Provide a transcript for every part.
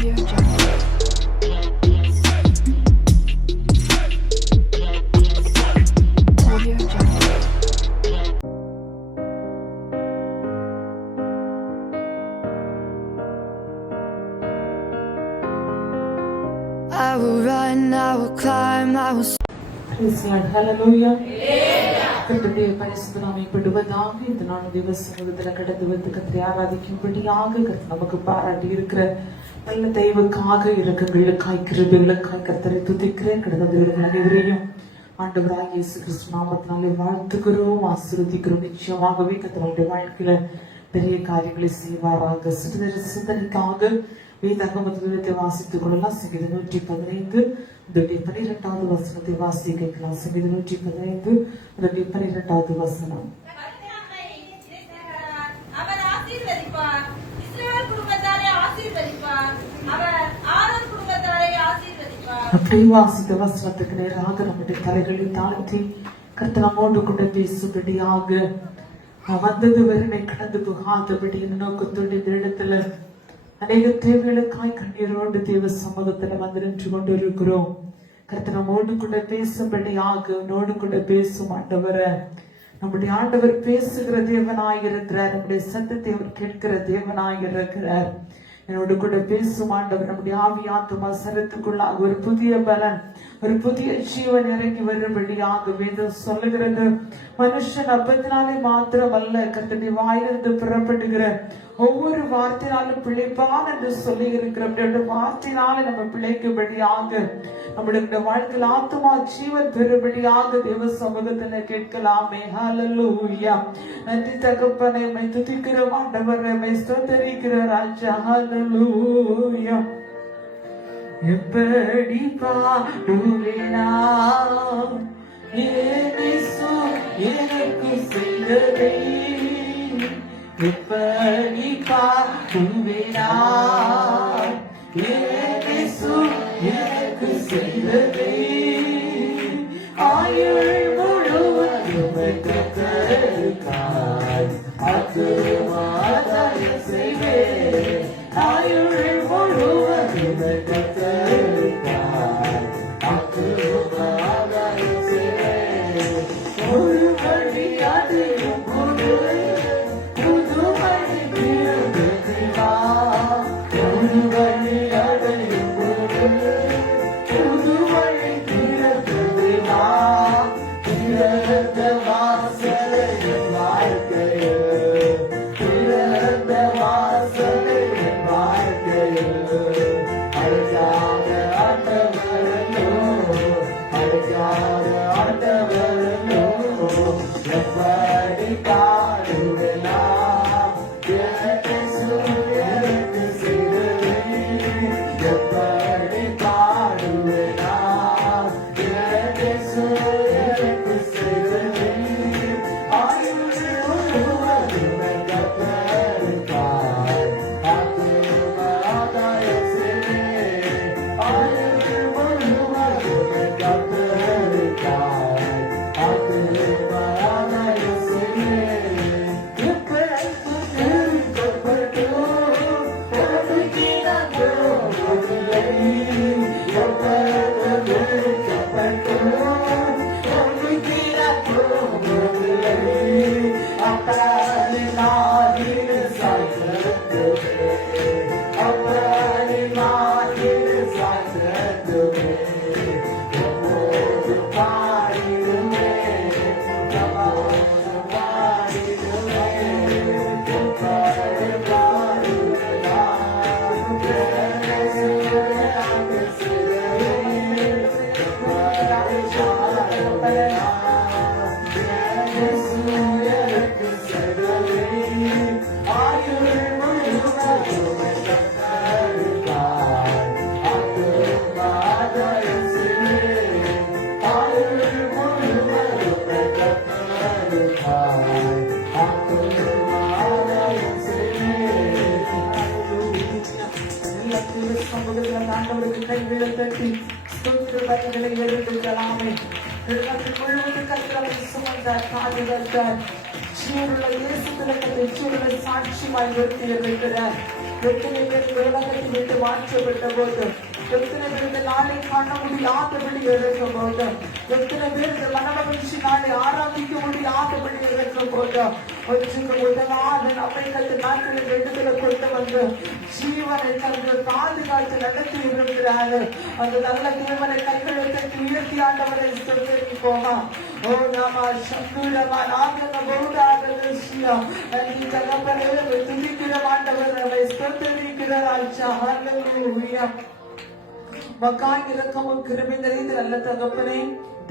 I will run, I will climb, I will. Praise God, hallelujah. கர்த்தருடைய பரிசுத்த நாமப்படுவதாக இந்த 4 திவசம் கடந்து வந்து கர்த்தரை ஆராதிக்கும்படியாக கர்த்தர் நமக்கு பாராட்டி இருக்கிற நல்ல தெய்வக்காக இரக்கங்களுக்காய் கிருபைகளுக்காய் கர்த்தரை துதிக்கிறேன். கடந்த அனைவரையும் ஆண்டவராகிய இயேசு கிறிஸ்து நாமத்தினாலே வாழ்த்துகிறோம், ஆசீர்வதிக்கிறோம். நிச்சயமாகவே கர்த்தருடைய வாழ்க்கையில பெரிய காரியங்களை செய்வாராக. சிந்தனைக்காக வேதாகமத்தை வாசித்துக் கொள்ளலாம். சங்கீதம் 115 12வது வசனத்தை வாசிக்க கேட்கலாம். சங்கீதம் 115 12வது வசனம். அப்படி வாசித்த வசனத்துக்கு நேராக நம்முடைய தலைகளை தாழ்த்தி கர்த்தர் நம்மோடு கூட பேசும்படியாக வந்தது வெறுமை கடந்து புகாதபடி நோக்கத்தோடு இந்த இடத்துல அநேக தேவைகளுக்காய் கண்ணீரோடு தேவ சமூகத்துல வந்து நின்று கொண்டு இருக்கிறோம். கர்த்தர் நம்மோடு கூட பேசும்படியாக நோடு கூட பேசும் ஆண்டவரை. நம்முடைய ஆண்டவர் பேசுகிற தேவனாயிருக்கிறார். நம்முடைய சத்தத்தை அவர் கேட்கிற தேவனாயிருக்கிறார். என்னோடு கூட பேசும் ஆண்டவர். நம்முடைய ஆவி ஆத்துமா சரத்துக்குள்ளாக ஒரு புதிய பலன், ஒரு புதிய ஜீவன் இறங்கி வரும்படியாக வேதம் சொல்லுகிறது. மனுஷன் அப்பத்தினாலே மாத்திரம் அல்ல, கர்த்தருடைய வாயிலிருந்து புறப்படுகிற ஒவ்வொரு வார்த்தையினாலும் பிழைப்பான் என்று சொல்லி இருக்கிற வார்த்தையினால நம்ம பிழைக்கும்படியாக நம்முடைய வாழ்க்கையில் ஆத்மா ஜீவன் பெறும்படியாக தேவ சமூகத்துல கேட்கலாமே. ஹல்லேலூயா. நன்றி தகப்பனை, உம்மை துதிக்கிறோம் ஆண்டவரே, உம்மை ஸ்தோத்திரிக்கிற ராஜா. ஹல்லேலூயா. எப்படி பாடுவேனா இயேசு எனக்கு செய்ததை, எப்படி பாடுவேனா இயேசு எனக்கு செய்ததை, ஆயுள் முழுவதும் கர்த்தருக்காய் ஆத்துமாதாய செய்வேன். ஆயுள் முழுவதும் கர்த்தருக்காய் ஆத்துமாதாய செய்வேன். ஒரு வழி அடையும் போது புது வழி பிறந்ததா, ஒரு வழி அடையும் போது புது வழி பிறந்ததா, பிறந்த வாசலை வாழ்க்கையில், பிறந்த வாசலை வாழ்க்கையில் அழகாக ஆண்டவரோ, அழகாக ஆண்டவரோ. எப்படி பாடுவேலாம் எனக்கு செய்ததை, எப்படி பாடுவேலாம் எனக்கு செய்ததை, ஆயுள் முழுவதும் கர்த்தருக்காய் ஆத்துமாதாய செய்வேன். ஆயுள் முழுவதும் கர்த்தருக்காய் ஆத்துமாதாய செய்வேன். எப்பொழுது கேட்கப்பட்டு ஒதுக்கினான் போவதில்லை, எப்பொழுது கேட்கப்பட்டு ஒதுக்கினான் போவதில்லை. அப்படி நாடின சாய்ந்ததுமே, அப்படி நாடின சாய்ந்ததுமே, எப்போது பாடிடுமே, எப்போது பாடிடுமே, எப்படி பாடுவேலாம் எனக்கு செய்ததை, எப்படி பாடுவேலாம் இயேசு எனக்கு செய்ததை, ஆயுள் முழுவதும் கர்த்தருக்காய் ஆத்துமாதாய செய்வேன். ஆயுள் முழுவதும் கர்த்தருக்காய் ஆத்துமாதாய செய்வேன். எல்லாத்தையும் சமூகத்தில் ஆண்டவருக்கு கைவிட தட்டி ஸ்தோத்திர பலிகளை எடுத்துக்கலாமே. முழுவதும் கர்த்தரை சுமந்தார், பாதுகாத்தார். ஜீவனுள்ள இயேசு திலகத்தை ஜீவனுள்ள சாட்சியாய் நிறுத்தி இருக்கிறார். எத்தனை பேர் இந்த உலகத்தை விட்டு மாற்றப்பட்ட போது, எத்தனை பேர் இந்த நாளை காண முடியாதபடி இருக்கும் போது, எத்தனை பேர் இந்த மனமகிழ்ச்சி நாளை ஆராதிக்க முடியாதபடி இருக்கும் போது, ஒன்றுக்கு உதவாத நம்மை கண்டு நாட்களில் இடத்துல கொண்டு வந்து ஜீவனை தந்து பாதுகாத்து நடத்தி இருக்கிறாரு. அந்த நல்ல தேவனை கைகளை தட்டி உயர்த்தி ஆண்டவரை சொல்லி போமா. ஓ நாம சந்தூரமா நாம பௌடாதசியா நீ தகப்பனே துதிக்கிற ஆண்டவர் நம்மை ஸ்தோத்திரிக்கிற ராஜா. ஹல்லேலூயா. மகான் இரக்கமும் கிருபை நிறைந்த நல்ல தகப்பனே,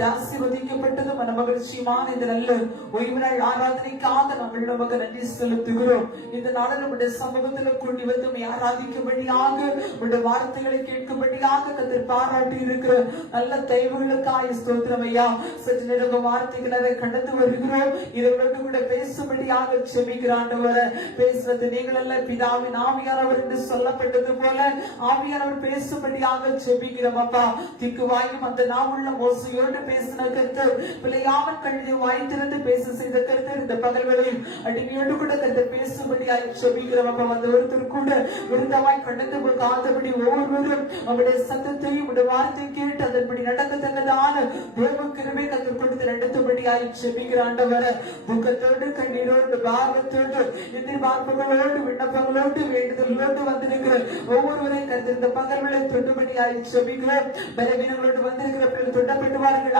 ஆசீர்வதிக்கப்பட்டது மனமகிழ்ச்சியுமான இந்த நல்ல ஓய்வு நாள் ஆராதனைக்காக நாங்கள் நமக்கு நன்றி செலுத்துகிறோம். இந்த நாளில் நம்முடைய சமூகத்தில் கூடி வந்து ஆராதிக்கும்படியாக, உடைய வார்த்தைகளை கேட்கும்படியாக கத்தர் பாராட்டி இருக்கிற நல்ல தெய்வங்களுக்காக ஸ்தோத்திரம் ஐயா. சற்று நேரம் வார்த்தைகளை கடந்து வருகிறோம். இவர்களோடு கூட பேசும்படியாக செபிக்கிறாண்டவர பேசுவது நீங்கள் அல்ல, பிதாவின் ஆவியானவர் என்று சொல்லப்பட்டது போல ஆவியானவர் பேசும்படியாக செபிக்கிறோம் அப்பா. திக்குவாயும் அந்த நாவுள்ள மோசையோடு பேசின கர்த்தர், பிள்ளையாமன் கழுதை வாய்த்திருந்து பேச செய்த கர்த்தர், இந்த பகல்களில் அடிமையோடு கூட கர்த்தர் பேசும்படியாய் செபிக்கிறோம் அப்பா. அந்த ஒருத்தர் கூட விருந்தமாய் கடந்து போகாதபடி ஒவ்வொருவரும் அவருடைய சத்தத்தையும் உடைய வார்த்தை கேட்டு அதன்படி நடக்கத்தக்கதான தேவ கிருபை கர்த்தர் கொடுத்து நடத்தும்படியாய் செபிக்கிறாண்டவர. துக்கத்தோடு கண்ணீரோடு பாவத்தோடு எதிர்பார்ப்புகளோடு விண்ணப்பங்களோடு வேண்டுதலோடு வந்திருக்கிற ஒவ்வொருவரையும் கர்த்தர் இந்த பகல்களை தொண்டுபடியாய் செபிக்கிறோம். பலவீனங்களோடு வந்திருக்கிற பிள்ளைகள் தொண்டப்பட்டுவார்கள்,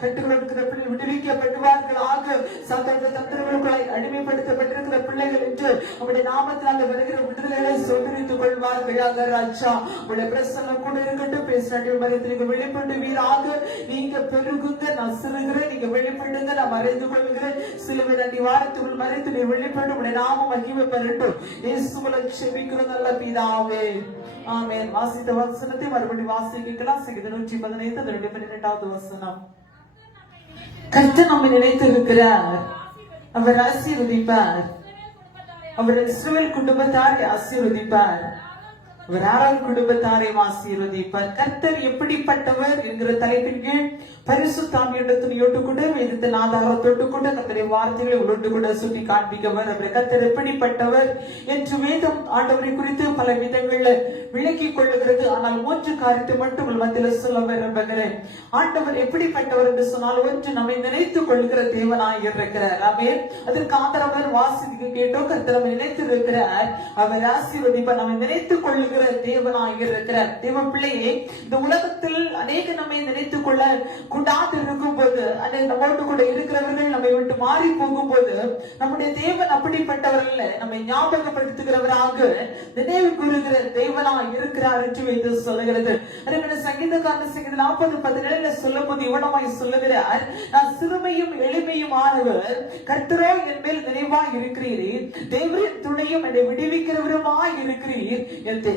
கட்டுகளுக்கு விடுவிக்கப்படுவார்களாக. சந்தர்ப்ப தந்திரங்களுக்குள்ளாய் அடிமைப்படுத்தப்பட்டிருக்கிற பிள்ளைகள் என்று அவருடைய நாமத்தினால் வருகிற விடுதலைகளை சொந்தரித்துக் கொள்வார்களாக. ராஜா உடைய பிரசன்னம் கூட இருக்கட்டும். பேசினாட்டின் மறைத்து நீங்க வெளிப்பட்டு வீராக நீங்க பெருகுங்க, நான் சிறுகிறேன், நீங்க வெளிப்படுங்க, நான் மறைந்து கொள்கிறேன். சிலுவை நன்றி வாரத்துக்குள் மறைத்து நீ வெளிப்பட்டு உடைய நாமம் மகிமை பெறட்டும். இயேசுவுல செபிக்கிற நல்ல பிதாவே, ஆமென். வாசித்த வசனத்தை மறுபடியும் வாசிக்கலாம். சங்கீதம் 115 12 வசனம். கர்த்தர் நம்மை நினைத்திருக்கிறார், அவர் ஆசீர்வதிப்பார், அவர் இஸ்ரவேல் குடும்பத்தாரை ஆசீர்வதிப்பார், அவர் ஆரோன் குடும்பத்தாரை ஆசீர்வதிப்பார். கர்த்தர் எப்படிப்பட்டவர் என்கிற தலைப்பின் கீழ் பரிசுத்த ஆவியோடு துணியோடு கூட வேதத்தின் ஆதாரத்தோடு கூட கர்த்தருடைய வார்த்தைகளை உள்ளோடு கூட சுட்டி காண்பிக்கவர். அவர் கர்த்தர் எப்படிப்பட்டவர் என்று வேதம் ஆண்டவரை குறித்து பல விதங்கள்ல விளக்கிக் கொள்ளுகிறது. ஆனால் மூன்று காரியத்தை மட்டும் மத்தியில் சொல்ல விரும்புகிறேன். ஆண்டவர் எப்படிப்பட்டவர் என்று சொன்னால், ஒன்று நம்மை நினைத்துக் கொள்கிற தேவனாய் இருக்கிறார். ஆமென். அதற்கு ஆதரவர் வாசிக்க கேட்டோம். கர்த்தர் நம்மை நினைத்திருக்கிறார், அவர் ஆசீர்வதிப்பார். நம்மை நினைத்துக் கொள்ளுகிற தேவனாய் இருக்கிறார். தேவ பிள்ளையே, இந்த உலகத்தில் அநேக நம்மை நினைத்துக் கொள்ள கூடாது இருக்கும் போது, நம்மோடு கூட இருக்கிறவர்கள் நம்மை விட்டு மாறி போகும் போது, நம்முடைய தேவன் அப்படிப்பட்டவர் அல்ல, நம்மை ஞாபகப்படுத்துகிறவராக நினைவு கூறுகிற தேவனாய் இருக்கிறார் என்று வைத்து சொல்லுகிறது. சங்கீதக்காரன் சங்கீதம் 40:17 சொல்லும் போது இவ்வளவாய் சொல்லுகிறார், நான் சிறுமையும் எளிமையும் ஆனவர், கர்த்தரோ என் மேல் நினைவாய் இருக்கிறீரே, தேவரின் துணையும் என்னை விடுவிக்கிறவருமாய் இருக்கிறீர் என்று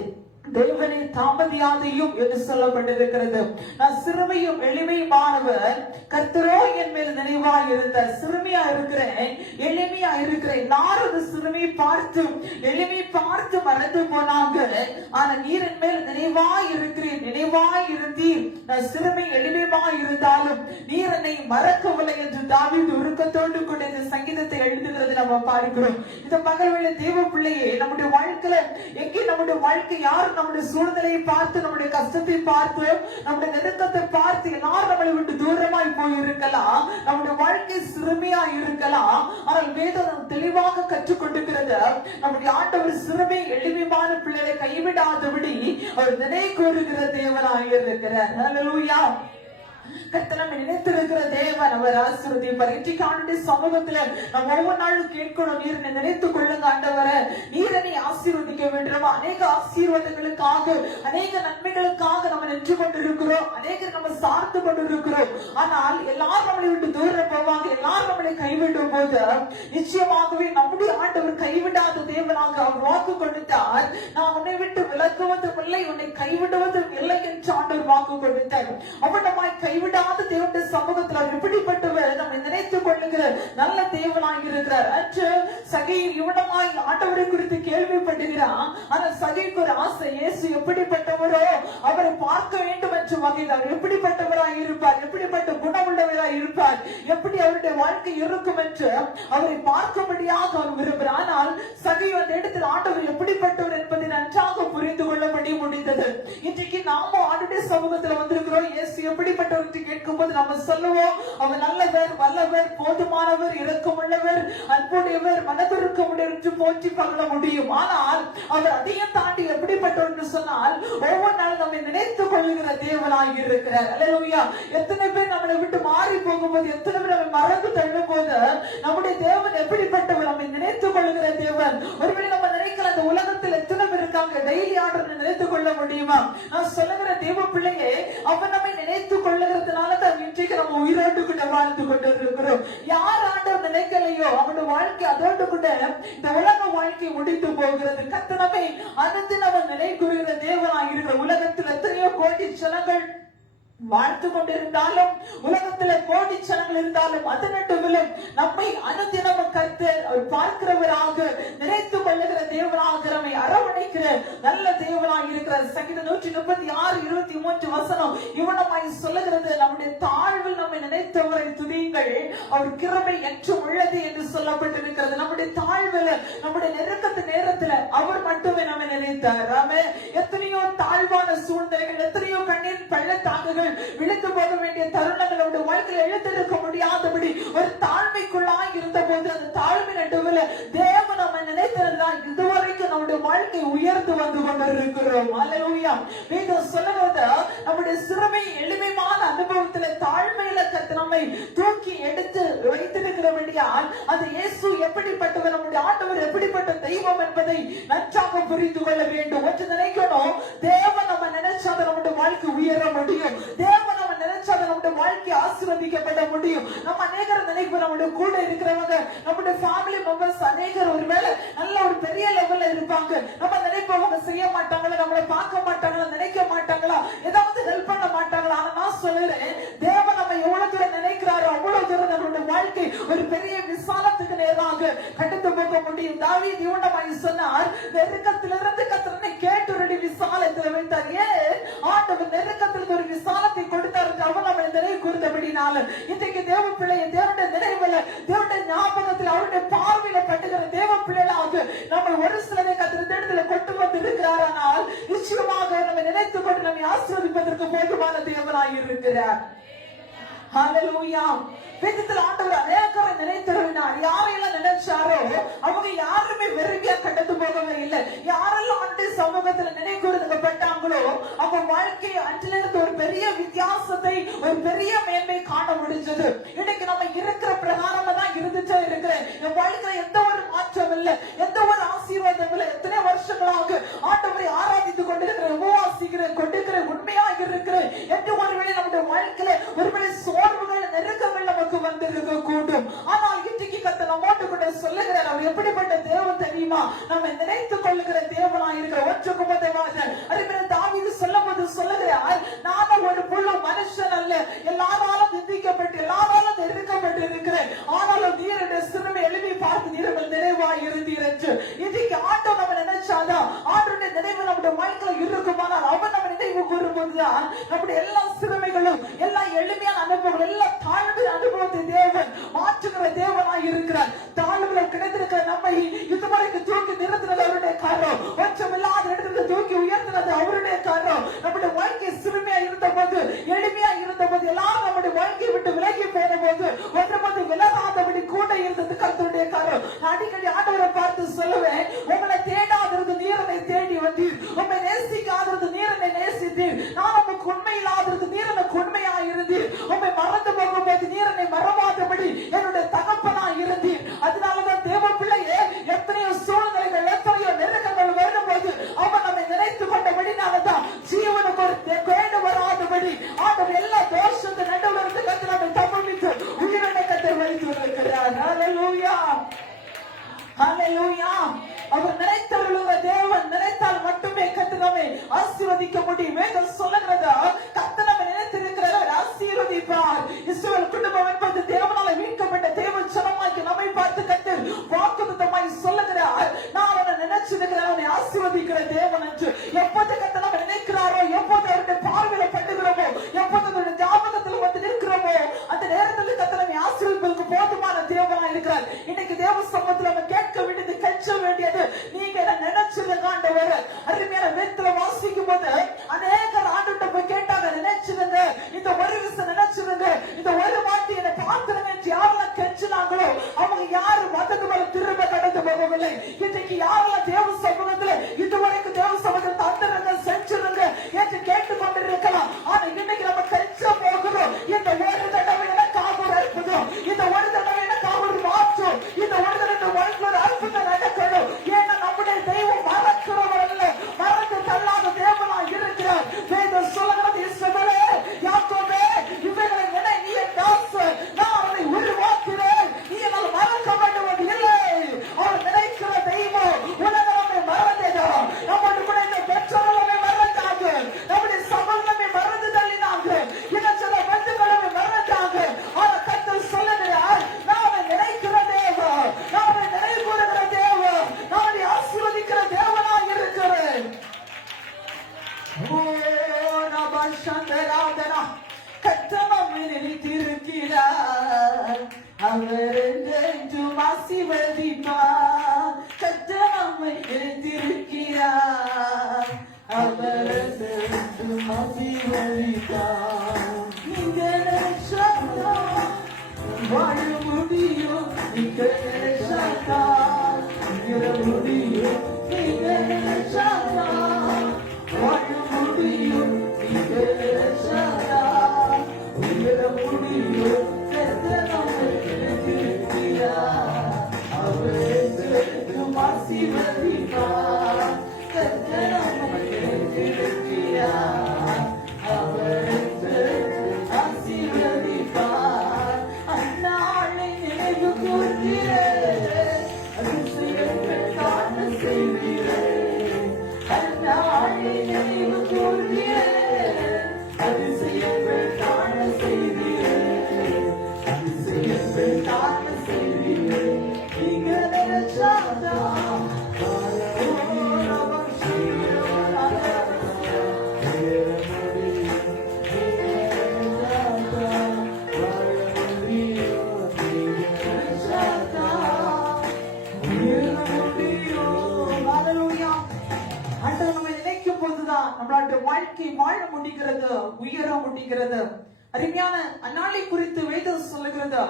தேவனை தாமதியாதையும் என்று சொல்லப்பட்டிருக்கிறது. நான் சிறுமையும் எளிமையுமானவர், கர்த்தரோ என் மேல் நினைவாய் இருந்தார். சிறுமையா இருக்கிறேன், எளிமையா இருக்கிறேன். எல்லாரும் சிறுமையை பார்த்து எளிமை பார்த்து மறந்து போனாங்க. ஆனா நீர் என் மேல் நினைவாய் இருக்கிறேன், நினைவாய் இருந்தீர். நான் சிறுமை எளிமையாய் இருந்தாலும் நீர் என்னை மறக்கவில்லை என்று தாவீது உருக்கத்தோடு கூட இந்த சங்கீதத்தை எழுதுகிறது நம்ம பார்க்கிறோம். இந்த மகள்களை தேவ பிள்ளையே, நம்முடைய வாழ்க்கையில எங்கே நம்முடைய வாழ்க்கை யாரும் நம்முடைய சூழ்நிலையை பார்த்து, நம்முடைய கஷ்டத்தை பார்த்து, நம்முடைய நெருக்கத்தை பார்த்து எல்லாரும் நம்மளை விட்டு தூரமாய் போயிருக்கலாம். நம்முடைய வாழ்க்கை சிறுமையா இருக்கலாம். ஆனால் வேதம் தெளிவாக கற்றுக் கொண்டிருக்கிறது, நம்முடைய ஆண்டவர் சிறுமை எளிமையான பிள்ளைகளை கைவிடாதபடி அவர் நினைவு கூறுகிற தேவனாய் இருக்கிறார். ஹல்லேலூயா. கர்த்தர் நம்மை நினைத்திருக்கிற தேவன், அவர் ஆசீர்வதிப்பார். இன்றைக்கு ஆண்டுடைய சமூகத்துல நம்ம ஒவ்வொரு நாளும் கேட்கணும், நீர் என்னை நினைத்துக் கொள்ளுங்க ஆண்டவரே, நீர் என்னை ஆசீர்வதிக்க வேண்டும். அநேக ஆசீர்வாதங்களுக்காக, அநேக நன்மைகளுக்காக நம்ம நின்று கொண்டிருக்கிறோம், அநேகர் நம்ம சார்ந்து கொண்டிருக்கிறோம். ஆனால் எல்லாரும் நம்மளை விட்டு தூரம் போவாங்க, எல்லாரும் நம்மளை கைவிடும் போது நிச்சயமாகவே நம்முடைய ஆண்டவர் கைவிடாத தேவனாக அவர் வாக்கு கொடுத்தார். நான் உன்னை விட்டு விலகுவதும் இல்லை, உன்னை கைவிடுவதும் இல்லை என்று ஆண்டவர் வாக்கு கொடுத்தார். அவனமாய் கைவிடாத தேவனுடைய சமூகத்தில் எப்படிப்பட்டவர் நம்மை நினைத்துக் கொள்ளுகிற நல்ல தேவனாய் இருக்கிறார். அன்று சகை இவனமாய் ஆண்டவரை குறித்து கேள்விப்படுகிறான். ஆனால் சகைக்கு ஒரு ஆசை, இயேசு எப்படிப்பட்டவர் எப்படிப்பட்டவரோ அவரை பார்க்க வேண்டும் என்று வகைதான். எப்படிப்பட்டவராய் இருப்பார், எப்படிப்பட்ட குணமுள்ளவராய் இருப்பார், எப்படி அவருடைய வாழ்க்கை இருக்கும் என்று அவரை பார்க்கும்படியாக அவர் விரும்புகிறார். ஆனால் சகை அந்த இடத்தில் ஆண்டவர் எப்படிப்பட்டவர் என்பதை நன்றாக புரிந்து கொள்ளபடி முடிந்தது. இன்றைக்கு நாம ஆண்டுடைய சமூகத்துல வந்திருக்கிறோம். இயேசு எப்படிப்பட்டவர் என்று கேட்கும் போது நம்ம சொல்லுவோம், அவர் நல்லவர், வல்லவர், போதுமானவர், இரக்கமுள்ளவர், அன்புடையவர், மனதிற்குமுடையவர் என்று போற்றி பகல முடியும். ஆனால் அவர் அதையும் தாண்டி எப்படிப்பட்டவர் என்று சொன்னால் ஒவ்வொரு நாளும் நம்மை நினைத்துக் கொள்ளுகிற தேவனாக இருக்கிறார். அல்லேலூயா. எத்தனை பேர் நம்மளை விட்டு மாறி போகும்போது, எத்தனை பேர் நம்மை மறந்து தள்ளும் போது நம்முடைய தேவன் எப்படிப்பட்டவர், நம்மை நினைத்துக் கொள்ளுகிற தேவன். ஒருவேளை நம்ம நினைக்கிற அந்த உலகத்தில் எத்தனை பேர் இருக்காங்க, டெய்லி ஆர்டர் நினைத்துக் கொள்ள முடியுமா? நான் சொல்லுகிற தேவ பிள்ளையே, அவர் நம்மை நினைத்துக் கொள்ளுகிறதுனால தான் இன்றைக்கு நம்ம உயிரோடு கூட வாழ்ந்து கொண்டு இருக்கிறோம். யார் ஆண்டவர் நினைக்கலையோ அவனுடைய வாழ்க்கை அதோடு கூட இந்த உலக வாழ்க்கை முடித்து போகிறது. கர்த்தர் அனுதினம் நிலை கூறுகிற தேவனாய் இருக்கிற உலகத்தில் எத்தனையோ கோடி ஜனங்கள் வாழ்த்து கொண்டிருந்தாலும், உலகத்துல கோடி ஜனங்கள் இருந்தாலும், அதனட்டுவிலும் நம்மை அனுதினம் கர்த்தர் அவர் பார்க்கிறவராக நினைத்துக் கொள்ளுகிற தேவனாக நம்மை அரவணைக்கிற நல்ல தேவனாக இருக்கிறார். சங்கீதம் 136:23 வசனம் இவனமாய் சொல்லுகிறது, நம்முடைய தாழ்வில் நம்மை நினைத்தவரை துதியுங்கள், அவர் கிருபை என்றும் உள்ளது என்று சொல்லப்பட்டிருக்கிறது. நம்முடைய தாழ்வில், நம்முடைய நெருக்கத்து நேரத்துல அவர் மட்டுமே நம்மை நினைத்தார். எத்தனையோ தாழ்வான சூழ்நிலைகள், எத்தனையோ கண்ணீர் பள்ளத்தாக்குகள், விழுந்து போக வேண்டிய தருணங்கள் நம்முடைய வாழ்க்கையில் எழுந்திருக்க முடியாதபடி ஒரு தாழ்மைக்குள்ளாய் இருந்த போது அந்த தாழ்மை நடுவில் தேவன் நம்ம நினைத்திருந்தால் இதுவரைக்கும் நம்முடைய வாழ்க்கை உயர்ந்து வந்து கொண்டிருக்கிறோம். அல்லேலூயா. வேதம் சொல்லுவது, நம்முடைய சிறுமை எளிமையான அனுபவத்தில் தாழ்மையில கர்த்தர் நம்மை தூக்கி எடுத்து வைத்திருக்கிறபடியால் அது இயேசு எப்படிப்பட்டவர், நம்முடைய ஆண்டவர் எப்படிப்பட்ட தெய்வம் என்பதை நன்றாக புரிந்து கொள்ள வேண்டும். ஒன்று நினைக்கணும், தேவன் நம்ம நினைச்சாத நம்முடைய வாழ்க்கை உயர முடியும். தேவன் நம்ம நினைச்சாத நம்முடைய வாழ்க்கை ஆசீர்வதிக்கப்பட முடியும். நம்ம அநேகர் நினைப்போம், நம்முடைய கூட இருக்கிறவங்க, நம்முடைய ஃபேமிலி மெம்பர்ஸ் அநேகர் ஒருவேளை நல்ல ஒரு பெரிய லெவல்ல இருப்பாங்க. நம்ம நினைப்போம், அவங்க செய்ய மாட்டாங்களா, நம்மளை பார்க்க மாட்டாங்களா, நினைக்க மாட்டாங்களா, ஏதாவது ஹெல்ப் பண்ண மாட்டாங்களா. ஆனா நான் சொல்லுறேன், தேவன் நம்ம எவ்வளவு தூரம் நினைக்கிறாரோ அவ்வளவு தூரம் நம்மளுடைய வாழ்க்கை ஒரு பெரிய விசாலத்துக்கு நேராக கடந்து போக முடியும். தாவீது இவனமாய் சொன்னார், நெருக்கத்திலிருந்து கர்த்தரை கேட்டுரடி விசாலத்தில் வைத்தார். ஏன் ஆண்டவர் நெருக்கத்திலிருந்து ஒரு விசாலத்தை கொடுத்தார்? அவர் நம்ம நினைவு கூர்ந்தபடினால இன்றைக்கு தேவ பிள்ளையை தேவனுடைய நினைவுல, தேவனுடைய ஞாபகத்தில், அவருடைய பார்வையில பட்டுகிற தேவ பிள்ளைகளாக நம்ம ஒரு சிலரை கர்த்தர் இடத்துல கொண்டு வந்து இருக்கிறார். ஆனால் நிச்சயமாக நம்ம நினைத்துக் கொண்டு நம்மை ஆசீர்வதிப்பதற்கு போதுமான தேவனாய் இருக்கிறார். ஹல்லேலூயா. வேதத்தில் ஆண்டவர் அநேகரை நினைத்திருந்தார். யாரையெல்லாம் நினைச்சாரோ அவங்க யாருமே வெறுமையா கடந்து போகவே இல்லை. யாரெல்லாம் ஆண்டு சமூகத்தில் நினைக்கூறுதப்பட்டாங்களோ அவங்க வாழ்க்கையை அன்றிலிருந்து ஒரு பெரிய வித்தியாசத்தை, ஒரு பெரிய மேன்மை காண முடிஞ்சது. இன்னைக்கு நம்ம இருக்கிற பிரகாரமா தான் இருந்துட்டே இருக்கிறேன். என் வாழ்க்கையில எந்த ஒரு மாற்றம் இல்லை, எந்த ஒரு ஆசீர்வாதம் இல்லை. எத்தனை வருஷங்களாக ஆண்டவரை ஆராதித்துக் கொண்டிருக்கிறேன், உபவாசிக்கிறேன், கொண்டிருக்கிறேன், உண்மையாக இருக்கிறேன் என்று ஒருவேளை நம்முடைய வாழ்க்கையில ஒருவேளை சோர்வுகள், நெருக்கங்கள் நமக்கு வந்திருக்க கூடும். ஆனால் இன்றைக்கு கர்த்தர் நம்மோடு கூட சொல்லுகிறார், அவர் எப்படிப்பட்ட தேவன் தெரியுமா? நம்ம நினைத்துக் கொள்ளுகிற தேவனாய் இருக்கிற ஒன்றுக்கு அதே தாவீது சொல்லும் போது சொல்லுகிறார், நானும் ஒரு புழு மனுஷன் அல்ல, எல்லாராலும் நிந்திக்கப்பட்டு எல்லாராலும் நெருக்கப்பட்டு இருக்கிறேன், ஆனாலும் நீருடைய சிறுமை எளிமை பார்த்து நீர்கள் நினைவாய் இருந்தீர் என்று. இன்றைக்கு ஆண்டவர் நம்ம நினைச்சாதான் ஆண்டவருடைய நினைவு நம்முடைய வாழ்க்கையில் இருக்குமானால் அவர் நம்ம நினைவு கூறும்போதுதான் நம்முடைய எல்லா சிறுமைகளும், எல்லா எளிமையான அனுபவங்கள், எல்லா தாழ்வு அனுபவத்தை தேவன் மாற்றுகிற தேவனாய் இருக்கிறார். தாழ்வுகள் கிடைத்திருக்கிற நம்மை இதுவரைக்கும் தூக்கி நிறுத்தினது அவருடைய காரணம், ஒற்றமில்லாத இடத்துல தூக்கி உயர்த்தினது அவருடைய காரணம். நம்முடைய வாழ்க்கை சிறுமையா இருந்த போது, எளிமையா இருந்த போது, எல்லாரும் நம்முடைய வாழ்க்கையை விட்டு விலகி போன போது ஒன்று விலகாதபடி கூட இருந்தது கர்த்தருடைய காரணம். அடிக்கடி ஆண்டவரை பார்த்து சொல்லுவேன், உங்களை தேடாதிருந்து நீரனை தேடி வந்தீர், உண்மை நேசிக்காதிருந்து நீரனை நேசித்தீர், நான் உனக்கு உண்மை இல்லாதிருந்து நீரனுக்கு உண்மையா இருந்தீர், உண்மை மறந்து போகும்போது நீரனை மறவாதபடி என்னுடைய தகப்பனா இருந்தீர். அதனாலதான் தேவ பிள்ளையே, எத்தனையோ சூழ்நிலைகள், எத்தனையோ நெருக்கங்கள் வரும்போது அவன் நம்மை நினைத்துக் கொண்டபடினாலதான் ஜீவனுக்கு ஒரு கேடு வராதபடி ஆண்டவர் எல்லா தோஷத்தை நடுவில் இருந்து கர்த்தர் நம்மை தப்புவித்து உயிரினை கர்த்தர் வைத்து இருக்கிறார். ஹல்லேலூயா, ஹல்லேலூயா. அவர் நினைத்தவர்களுடைய தேவன், நினைத்தால் மட்டுமே கர்த்தர் நம்மை ஆசீர்வதிக்க முடியும். வேதம் சொல்லுகிறது, கர்த்தர் நம்மை நினைத்திருக்கிறார், ஆசீர்வதிப்பார். இஸ்ரவேல் குடும்பம் என்பது தேவனால மீட்கப்பட்ட தேவ ஜனமாக்கி நம்மை பார்த்து கர்த்தர் வாக்குத்தத்தமாய் சொல்லுகிறார், நான் அவனை நினைச்சிருக்கிறேன், அவனை ஆசீர்வதிக்கிற தேவன் என்று. எப்போது கர்த்தர் நம்மை நினைக்கிறாரோ ஓ நபஷந்தராதனா கத்தவம் நினைத்திருக்கிறார் அவர் என்றென்றும் ஆசீர்வதிப்பார் கத்தவம் நினைத்திருக்கிறார் அவர் என்றென்றும் ஆசீர்வதிப்பார் நீங்க நினைச்சா வாழ முடியும் நீங்க நினைச்சா முடியும் நீங்க நினைச்சா வாழ முடியும் நீங்க நினைச்சா உயர முடியும் அவருக்கு ஆசீர்வதிப்பார் அவருக்கு ஆசீர்வதிப்பார் அந்நாளை நினைவு கூர்கிறேன் அதிசயங்கள் காண செய்கிறேன் அந்நாளை நினைவு கூர்கிறேன் அதிசயங்கள் காண செய்கிறேன் அதிசயங்கள் காண செய்கிறேன் நீங்க நினைச்சாதா நம்மளுடைய வாழ்க்கை வாழ முடிகிறது உயர முடிகிறது அருமையான அந்நாளை குறித்து வேதம் சொல்லுகிறது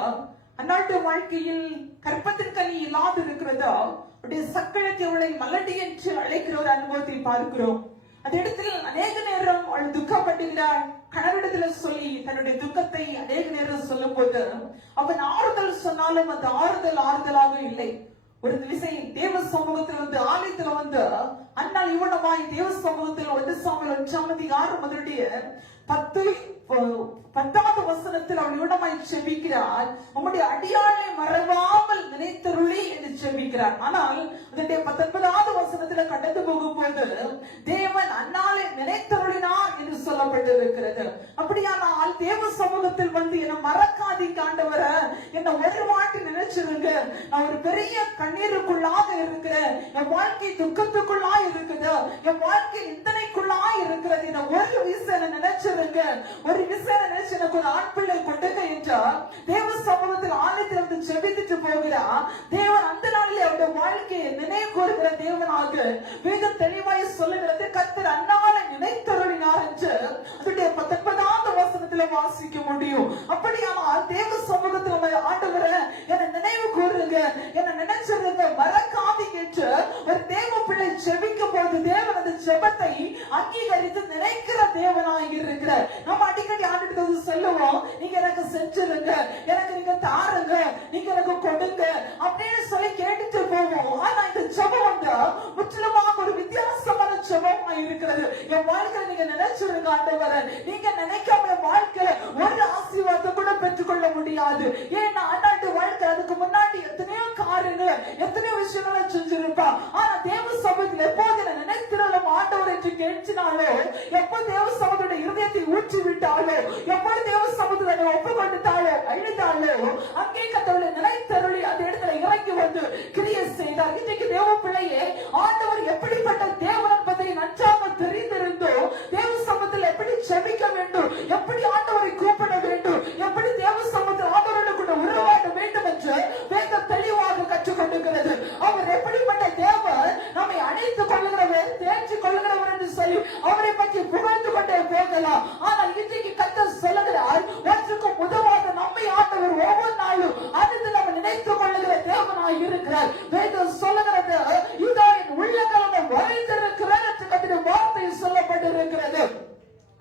அந்நாட்டு வாழ்க்கையில் கற்பத்தின் கனி இல்லாது இருக்கிறதா அவருடைய சக்களத்தை அவளை மலடி என்று அழைக்கிற ஒரு அனுபவத்தை பார்க்கிறோம் அந்த இடத்தில் அநேக நேரம் அவள் துக்கப்படுகிறாள் கணவனிடத்துல சொல்லி தன்னுடைய துக்கத்தை அநேக நேரம் சொல்லும் போது அவன் ஆறுதல் சொன்னாலும் அந்த ஆறுதலாக இல்லை ஒரு விசை தேவ சமூகத்தில் வந்து ஆலயத்துல வந்து அன்னால் இவனமாய் தேவ சமூகத்தில் 1 சாமுவேல் 10வது வசனத்தில் அவள் இவனமாய் செபிக்கிறாள் உம்முடைய அடியாளை மறவாமல் நினைத்தருளி என்று செபிக்கிறார் ஆனால் அதனுடைய 19வது வசனத்துல கடந்து போகும்போது தேவன் அன்னாலே நினைத்தருளினார் என்று சொல்லப்பட்டிருக்கிறது அப்படியானால் தேவ சமூகத்தில் வந்து என்ன மறக்காதீங்க ஆண்டவர என்ன ஒரு வாட்டி நினைச்சிருங்க நான் ஒரு பெரிய கண்ணீருக்குள்ளாக இருக்கிறேன் என் வாழ்க்கை துக்கத்துக்குள்ளா இருக்குது என் வாழ்க்கை நிந்தனைக்குள்ளா இருக்கிறது என்ன ஒரு விஷயம் நினைச்சிருங்க ஒரு விஷயம் நினைச்சு எனக்கு ஒரு ஆண் பிள்ளை கொடுங்க என்றால் தேவ சமூகத்தில் ஆலயத்தில் வந்து செபித்துட்டு போகிறா தேவன் அந்த நாளில் அவருடைய வாழ்க்கையை நினைவு கூறுகிற தேவனாக வேதம் தெளிவாய் சொல்லுகிறது கர்த்தர் அன்னாலே நினைத்தருளினார் என்று அதனுடைய 19வது வசனத்துல வாசிக்க முடியும் அப்படியானால் தேவ சமூகத்தில் ஆண்டவரே என்னை நினைவு கூறுங்க என்னை நினைச்சிருங்க மறக்காதீங்க என்று ஒரு தேவ பிள்ளை செபிக்கும் போது தேவன் அந்த ஜெபத்தை அங்கீகரித்து நினைக்கிற தேவனாக இருக்கிறார் நம்ம அடிக்கடி ஆண்டுட்டு சொல்லுவோம் நீங்க எனக்கு செஞ்சிருங்க எனக்கு நீங்க தாருங்க நீங்க எனக்கு கொடுங்க அப்படின்னு சொல்லி கேட்டுட்டு போவோம் ஆனா இந்த ஜெபம் வந்து முற்றிலுமாக ஒரு வித்தியாசமான ஜெபமா இருக்கிறது என் வாழ்க்கையில நீங்க நினைச்சிருங்க ஆண்டவரே நீங்க நினைக்காம வாழ்க்கை ஒரு ஆசீர்வாதம் கூட பெற்றுக்கொள்ள முடியாது ஏன்னா அண்ணாட்டு வாழ்க்கை அதுக்கு முன்னாடி எத்தனையோ காரியங்கள் எத்தனையோ விஷயங்களை செஞ்சிருப்பா ஆனா தேவ சமூகத்தில் எப்போது நினைத்திரலும் ஆண்டவர் என்று கேட்சினாலோ எப்போ தேவ சமூகத்துடைய இருதயத்தை ஊற்றி விட்டாலோ எப்போது தேவ சமூகத்தை ஒப்பு கொண்டுட்டாலோ அழித்தாலோ அங்கே கத்தவளை நிலைத்தருளி அந்த இடத்துல இறங்கி வந்து கிரியை செய்தார் இன்றைக்கு தேவ பிள்ளையே ஆண்டவர் எப்படிப்பட்ட தேவன் என்பதை நன்றாக தெரிந்திருந்தோ தேவ சமூகத்தில் எப்படி செபிக்க வேண்டும் எப்படி ஆண்டவரை கூப்பிட வேண்டும் எப்படி தேவ சமூகத்தில் ஆண்டவரோடு கூட உருவாட வேண்டும் என்று வேதம் தெளிவாக கற்றுக் கொண்டிருக்கிறது அவர் எப்படிப்பட்ட தேவன் நம்மை அணைத்துக் கொள்ளுகிறவர் தேற்றிக் கொள்ளுகிறவர் என்று சொல்லி அவரை பற்றி புகழ்ந்து கொண்டே போகலாம் ஆனால் இன்றைக்கு கர்த்தர் சொல்லுகிறார் ஒன்றுக்கும் உதவாத நம்மை ஆண்டவர் ஒவ்வொரு நாளும் அடுத்து நம்ம நினைத்துக் கொள்ளுகிற தேவனாய் இருக்கிறார் வேதம் சொல்லுகிறது இதோ என் உள்ளங்களை வரைந்திருக்கிறார் என்று கர்த்தருடைய வார்த்தையில் சொல்லப்பட்டிருக்கிறது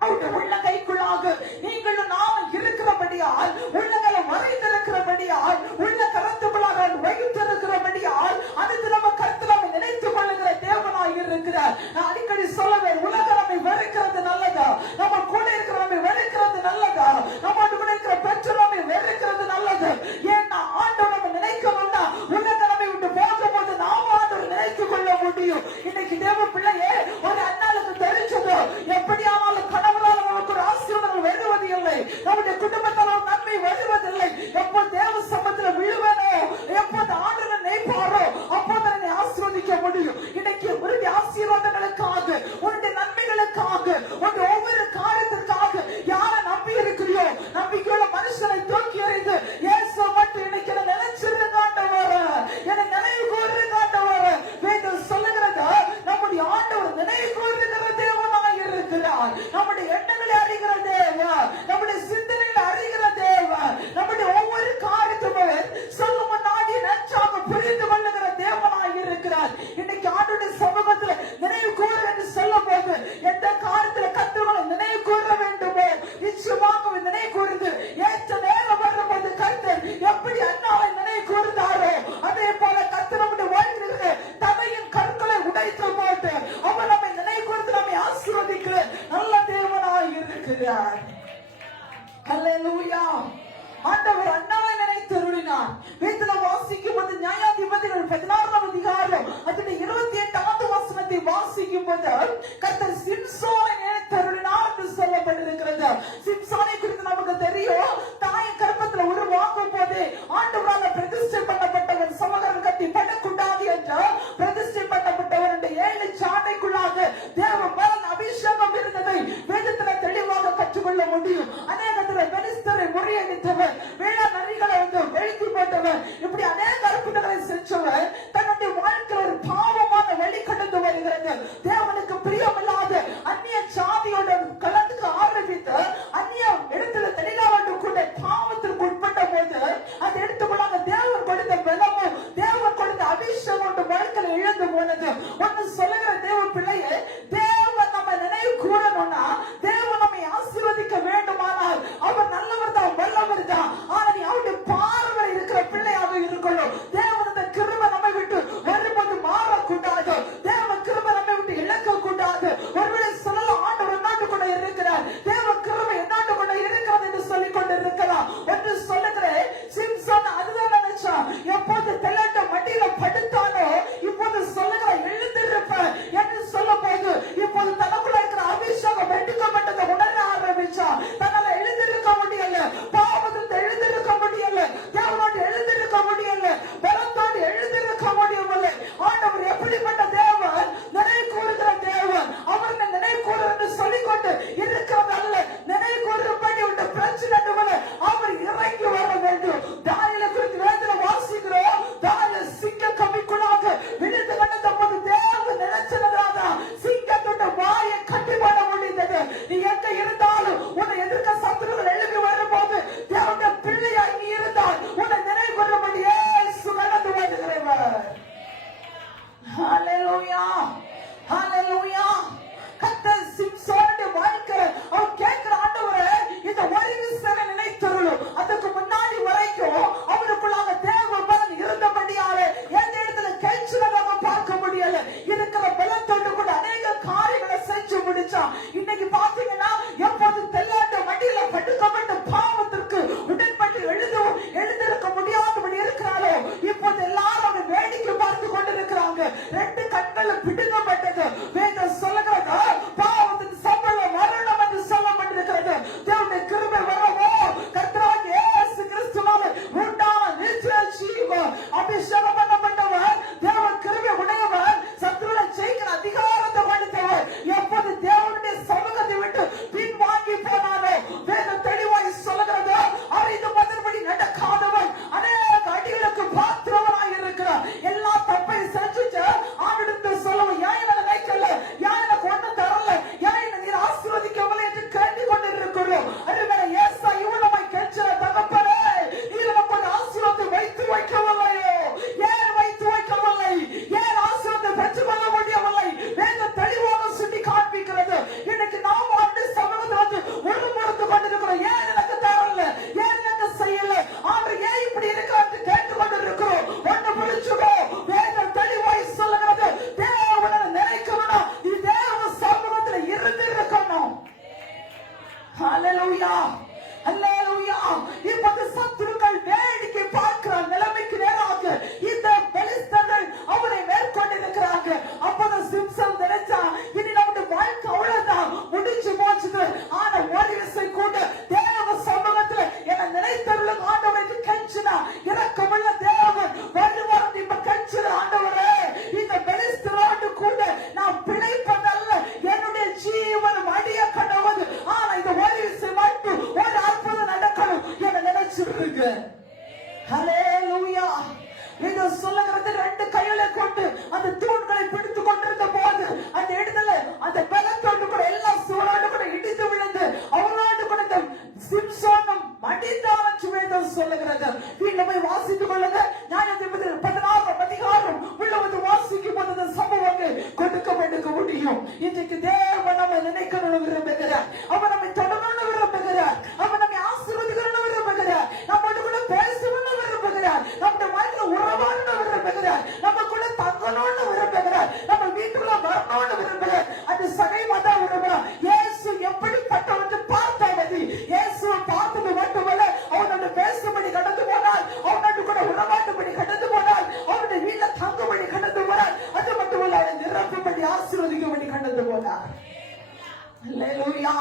அவருடைய உள்ளங்கைக்குள்ளாக நீங்களும் நாமும் இருக்கிறபடியால் உள்ளங்களை மறைந்திருக்கிறபடியால் உள்ள கருத்துக்குள்ளாக வைத்திருக்கிறபடியால் அடுத்து நம்ம கருத்து நம்ம நினைத்துக் கொள்ளுகிற தேவனாய் இருக்கிறார் நான் அடிக்கடி சொல்லுவேன் உலக நம்மை வெறுக்கிறது நல்லதா நம்ம கூட இருக்கிற நம்மை வெறுக்கிறது நல்லதா நம்ம கூட இருக்கிற பெற்றோர் நம்மை வெறுக்கிறது நல்லது ஏன்னா ஆண்டவர் நம்ம நினைக்கணும்னா உலக நம்மை விட்டு போகும்போது நாம ஆண்டவர் நினைத்துக் கொள்ள முடியும் இன்னைக்கு தேவ பிள்ளையே ஒரு அண்ணாளுக்கு தெரிஞ்சது எப்படியானாலும் கணவரால் நமக்கு ஒரு ஆசீர்வாதம் வருவது இல்லை நம்முடைய குடும்பத்தால் நன்மை வருவதில்லை எப்போ தேவ சமூகத்தில் விழுவனோ எப்போது உன் ஒவ்வொரு காரியத்திற்காக யாரை நம்பி இருக்கிறியோ நம்பிக்கையுள்ள மனுஷனை தூக்கி எறிந்து இயேசு மட்டும் இன்னைக்கு நினைச்சிருந்து காட்டவர், என்னை நினைவு கூர்ந்து காட்டவர். வேதம் சொல்லுகிறது நம்முடைய ஆண்டவர் நினைவு கூறுகிற தேவனாய் இருக்கிறார். நம்முடைய எண்ணங்களை அறிகிற தேவன், நம்முடைய சிந்தனைகளை அறிகிற தேவன், நம்முடைய ஒவ்வொரு காரியத்தையும் சொல்லும் முன்னாடி நன்றாக புரிந்து கொள்ளுகிற தேவனாய் இருக்கிறார். இன்னைக்கு ஆண்டவருடைய சமூகத்துல நினைவு கூற என்று சொல்லும் போது எந்த காரியத்துல கர்த்தர்களை நினைவு கூற வேண்டுமோ நிச்சயமாக நினைவு கூறுது. ஏற்ற நேரம் வரும்போது கர்த்தர் எப்படி அண்ணாவை நினைவு கூர்ந்தாரோ அதே போல கர்த்தர் நம்முடைய வாழ்க்கையில தமையின் கற்களை உடைத்து போட்டு அவர் நம்மை நினைவு கூர்ந்து நம்மை ஆசீர்வதிக்கிற நல்ல தேவனாய் இருக்கிறார். ஹல்லேலூயா. ஆண்டவர் அண்ணாவை நினைத்து அருளினார். வீட்டுல வாசிக்கும் போது நியாயாதிபதிகள் 16ஆம் அதிகாரம் அதனுடைய 28வது வசனத்தை வாசிக்கும் போது கர்த்தர் சிம்சோனை நினைத்து அருளினார் என்று சொல்லப்பட்டிருக்கிறது. சிம்சோனை குறித்து நமக்கு தெரியும். தாயின் கர்ப்பத்துல உருவாக்கும் போது ஆண்டவரால் பிரதிஷ்டை பண்ணப்பட்டவர், சமகரம் கட்டி படக்கூடாது என்று பிரதிஷ்டை பண்ணப்பட்டவர். இந்த 7 சாட்டைக்குள்ளாக தேவ பலன் அபிஷேகம் இருந்ததை வேதத்துல தெளிவாக கற்றுக்கொள்ள முடியும். அநேகத்துல பெலிஸ்தரை முறியடித்தவர், வேளா நரிகளை வெளுத்தி போட்டவர், இப்படி அநேக அற்புதங்களை செஞ்சவர் தன்னுடைய வாழ்க்கையில் ஒரு பாவமான வழி கடந்து வருகிறது. தேவனுக்கு பிரியமில்லாத அந்நிய சாதியோட கலந்துக்கு ஆரம்பித்து அந்நிய இடத்துல தெளிவாக கூட பாவத்திற்கு உட்பட்ட போது அது எடுத்துக்கொள்ளாங்க. தேவன் கொடுத்த பலமும் தேவன் கொடுத்த அபிஷேகம் வாழ்க்கையில் இழந்து போனது. ஒன்னு சொல்லுகிற தேவ பிள்ளையே, தேவன் நம்ம நினைவு கூறணும்னா தேவன் நம்மை ஆசீர்வதிக்க வேண்டுமானால் அவர் நல்லவர் தான், வல்லவர் தான். ஆனா நீ அவருடைய பார்வை இருக்கிற பிள்ளையாக இருக்கணும். தேவனுடைய கிருபை நம்மை விட்டு வரும்போது மாறக்கூடாது. தேவ கிருபை நம்மை விட்டு இழக்க கூடாது. ஒருவேளை சொல்லலாம் ஆண்டவர் என்னோடு கூட இருக்கிறார், தேவ கிருபை என்னோடு கூட இருக்கிறது என்று சொல்லிக் கொண்டு இருக்கலாம். ஒன்று சொல்லுகிறேன், சிம்சோன் அதுதான் நினைச்சான். எப்போது தெள்ளட்ட மடியில படுத்தானோ இப்போது சொல்லுகிற எழுந்திருப்ப என்று சொல்லும் போது இப்போது தனக்குள்ள இருக்கிற அபிஷேகம் எடுக்கப்பட்டதை உணர ஆரம்பிச்சான். தன்னால எழுந்திருக்க முடியல, பாவத்தை எழுந்திருக்க முடியல, தேவனோடு எழுந்திருக்க முடியல, பலத்தோடு எழுந்திருக்க முடியவில்லை. ஆண்டவர் எப்படிப்பட்ட தேவன், நினைவு கூறுகிற தேவன். அவர் நினைவு கூறு என்று சொல்லிக்கொண்டு இருக்கிறது அல்ல, நினைவு கூறுபடி உள்ள பிரச்சனை அவர் இறங்கி வர வேண்டும். தாயில குறித்து வேதனை வாசிக்கிறோம். தாயில சிங்க கவிக்குள்ளாக விழுந்து நடந்த போது தேவன் நினைச்சதுதான் சிங்கத்தோட வாயை கட்டி போட முடிந்தது. நீ எங்க இருந்தாலும் உன்னை எதிர்க்க சத்துருகள் எழுதி வரும்போது தேவனுடைய பிள்ளையாய் நீ இருந்தால் உன்னை நினைவு கொள்ளும்படி இயேசு நடந்து வருகிறவர். ஹல்லேலூயா, ஹல்லேலூயா. கர்த்தர் சிம்சோனுடைய வாழ்க்கை அவர் கேட்கிற ஆண்டவரே இந்த ஒரு விஷயத்தை நினைத்தருளும். அதுக்கு முன்னாடி வரைக்கும் அவருக்குள்ளாக தேவ பலன் இருந்தபடியாலே எந்த இடத்துல கேட்கிறதாக பார்க்க முடியல. இருக்கிற பலத்தோடு கூட அநேக காரியங்களை செஞ்சு முடிச்சான். இன்னைக்கு பாத்தீங்கன்னா எப்போது தெல்லாட்ட மடியில படுக்கப்பட்ட பாவத்திற்கு உடன்பட்டு எழுதிருக்க முடியாதபடி இருக்கிறாரோ இப்போது எல்லாரும் அவனை வேடிக்கை பார்த்து கொண்டிருக்கிறாங்க. 2 கண்கள் பிடுங்கப்பட்டது. வேதம் சொல்லுகிறது பாவத்தின் சம்பளம் மரணம் என்று சொல்லப்பட்டிருக்கிறது. தேவனுடைய கிருபை வரவோ கர்த்தராகிய இயேசு கிறிஸ்துவால் உண்டான நித்திய ஜீவன் அபிஷேகம் பண்ணப்பட்டவர், தேவ கிருபை உடையவர், சத்துருவை ஜெயிக்கிற அதிகாரத்தை கொடுத்தவர். எப்போது தேவனுடைய சமூகத்தை விட்டு நடத்தணும்னு விரும்புகிறார். அவர் நம்மை தொடரணும்னு விரும்புகிறார். அவர் நம்மை ஆசீர்வதிக்கணும்னு விரும்புகிறார். நம்மோடு கூட பேசணும்னு விரும்புகிறார். நம்முடைய வாழ்க்கையில உறவாடணும்னு விரும்புகிறார். நமக்குள்ள தங்கணும்னு விரும்புகிறார். நம்ம வீட்டுக்குள்ள வரணும்னு விரும்புகிறார். அது சகைமா தான் விரும்புகிறார். இயேசு எப்படிப்பட்டவன் பார்த்தாவது, இயேசுவை பார்த்தது மட்டுமல்ல, அவனோட பேசும்படி கடந்து போனால், அவனோடு கூட உறவாடும்படி கடந்து போனால், அவனுடைய வீட்டுல தங்கும்படி கடந்து போனால், அது மட்டுமல்ல அவனை நிரப்பும்படி ஆசீர்வதிக்கும்படி கடந்து போனார். அல்லேலூயா.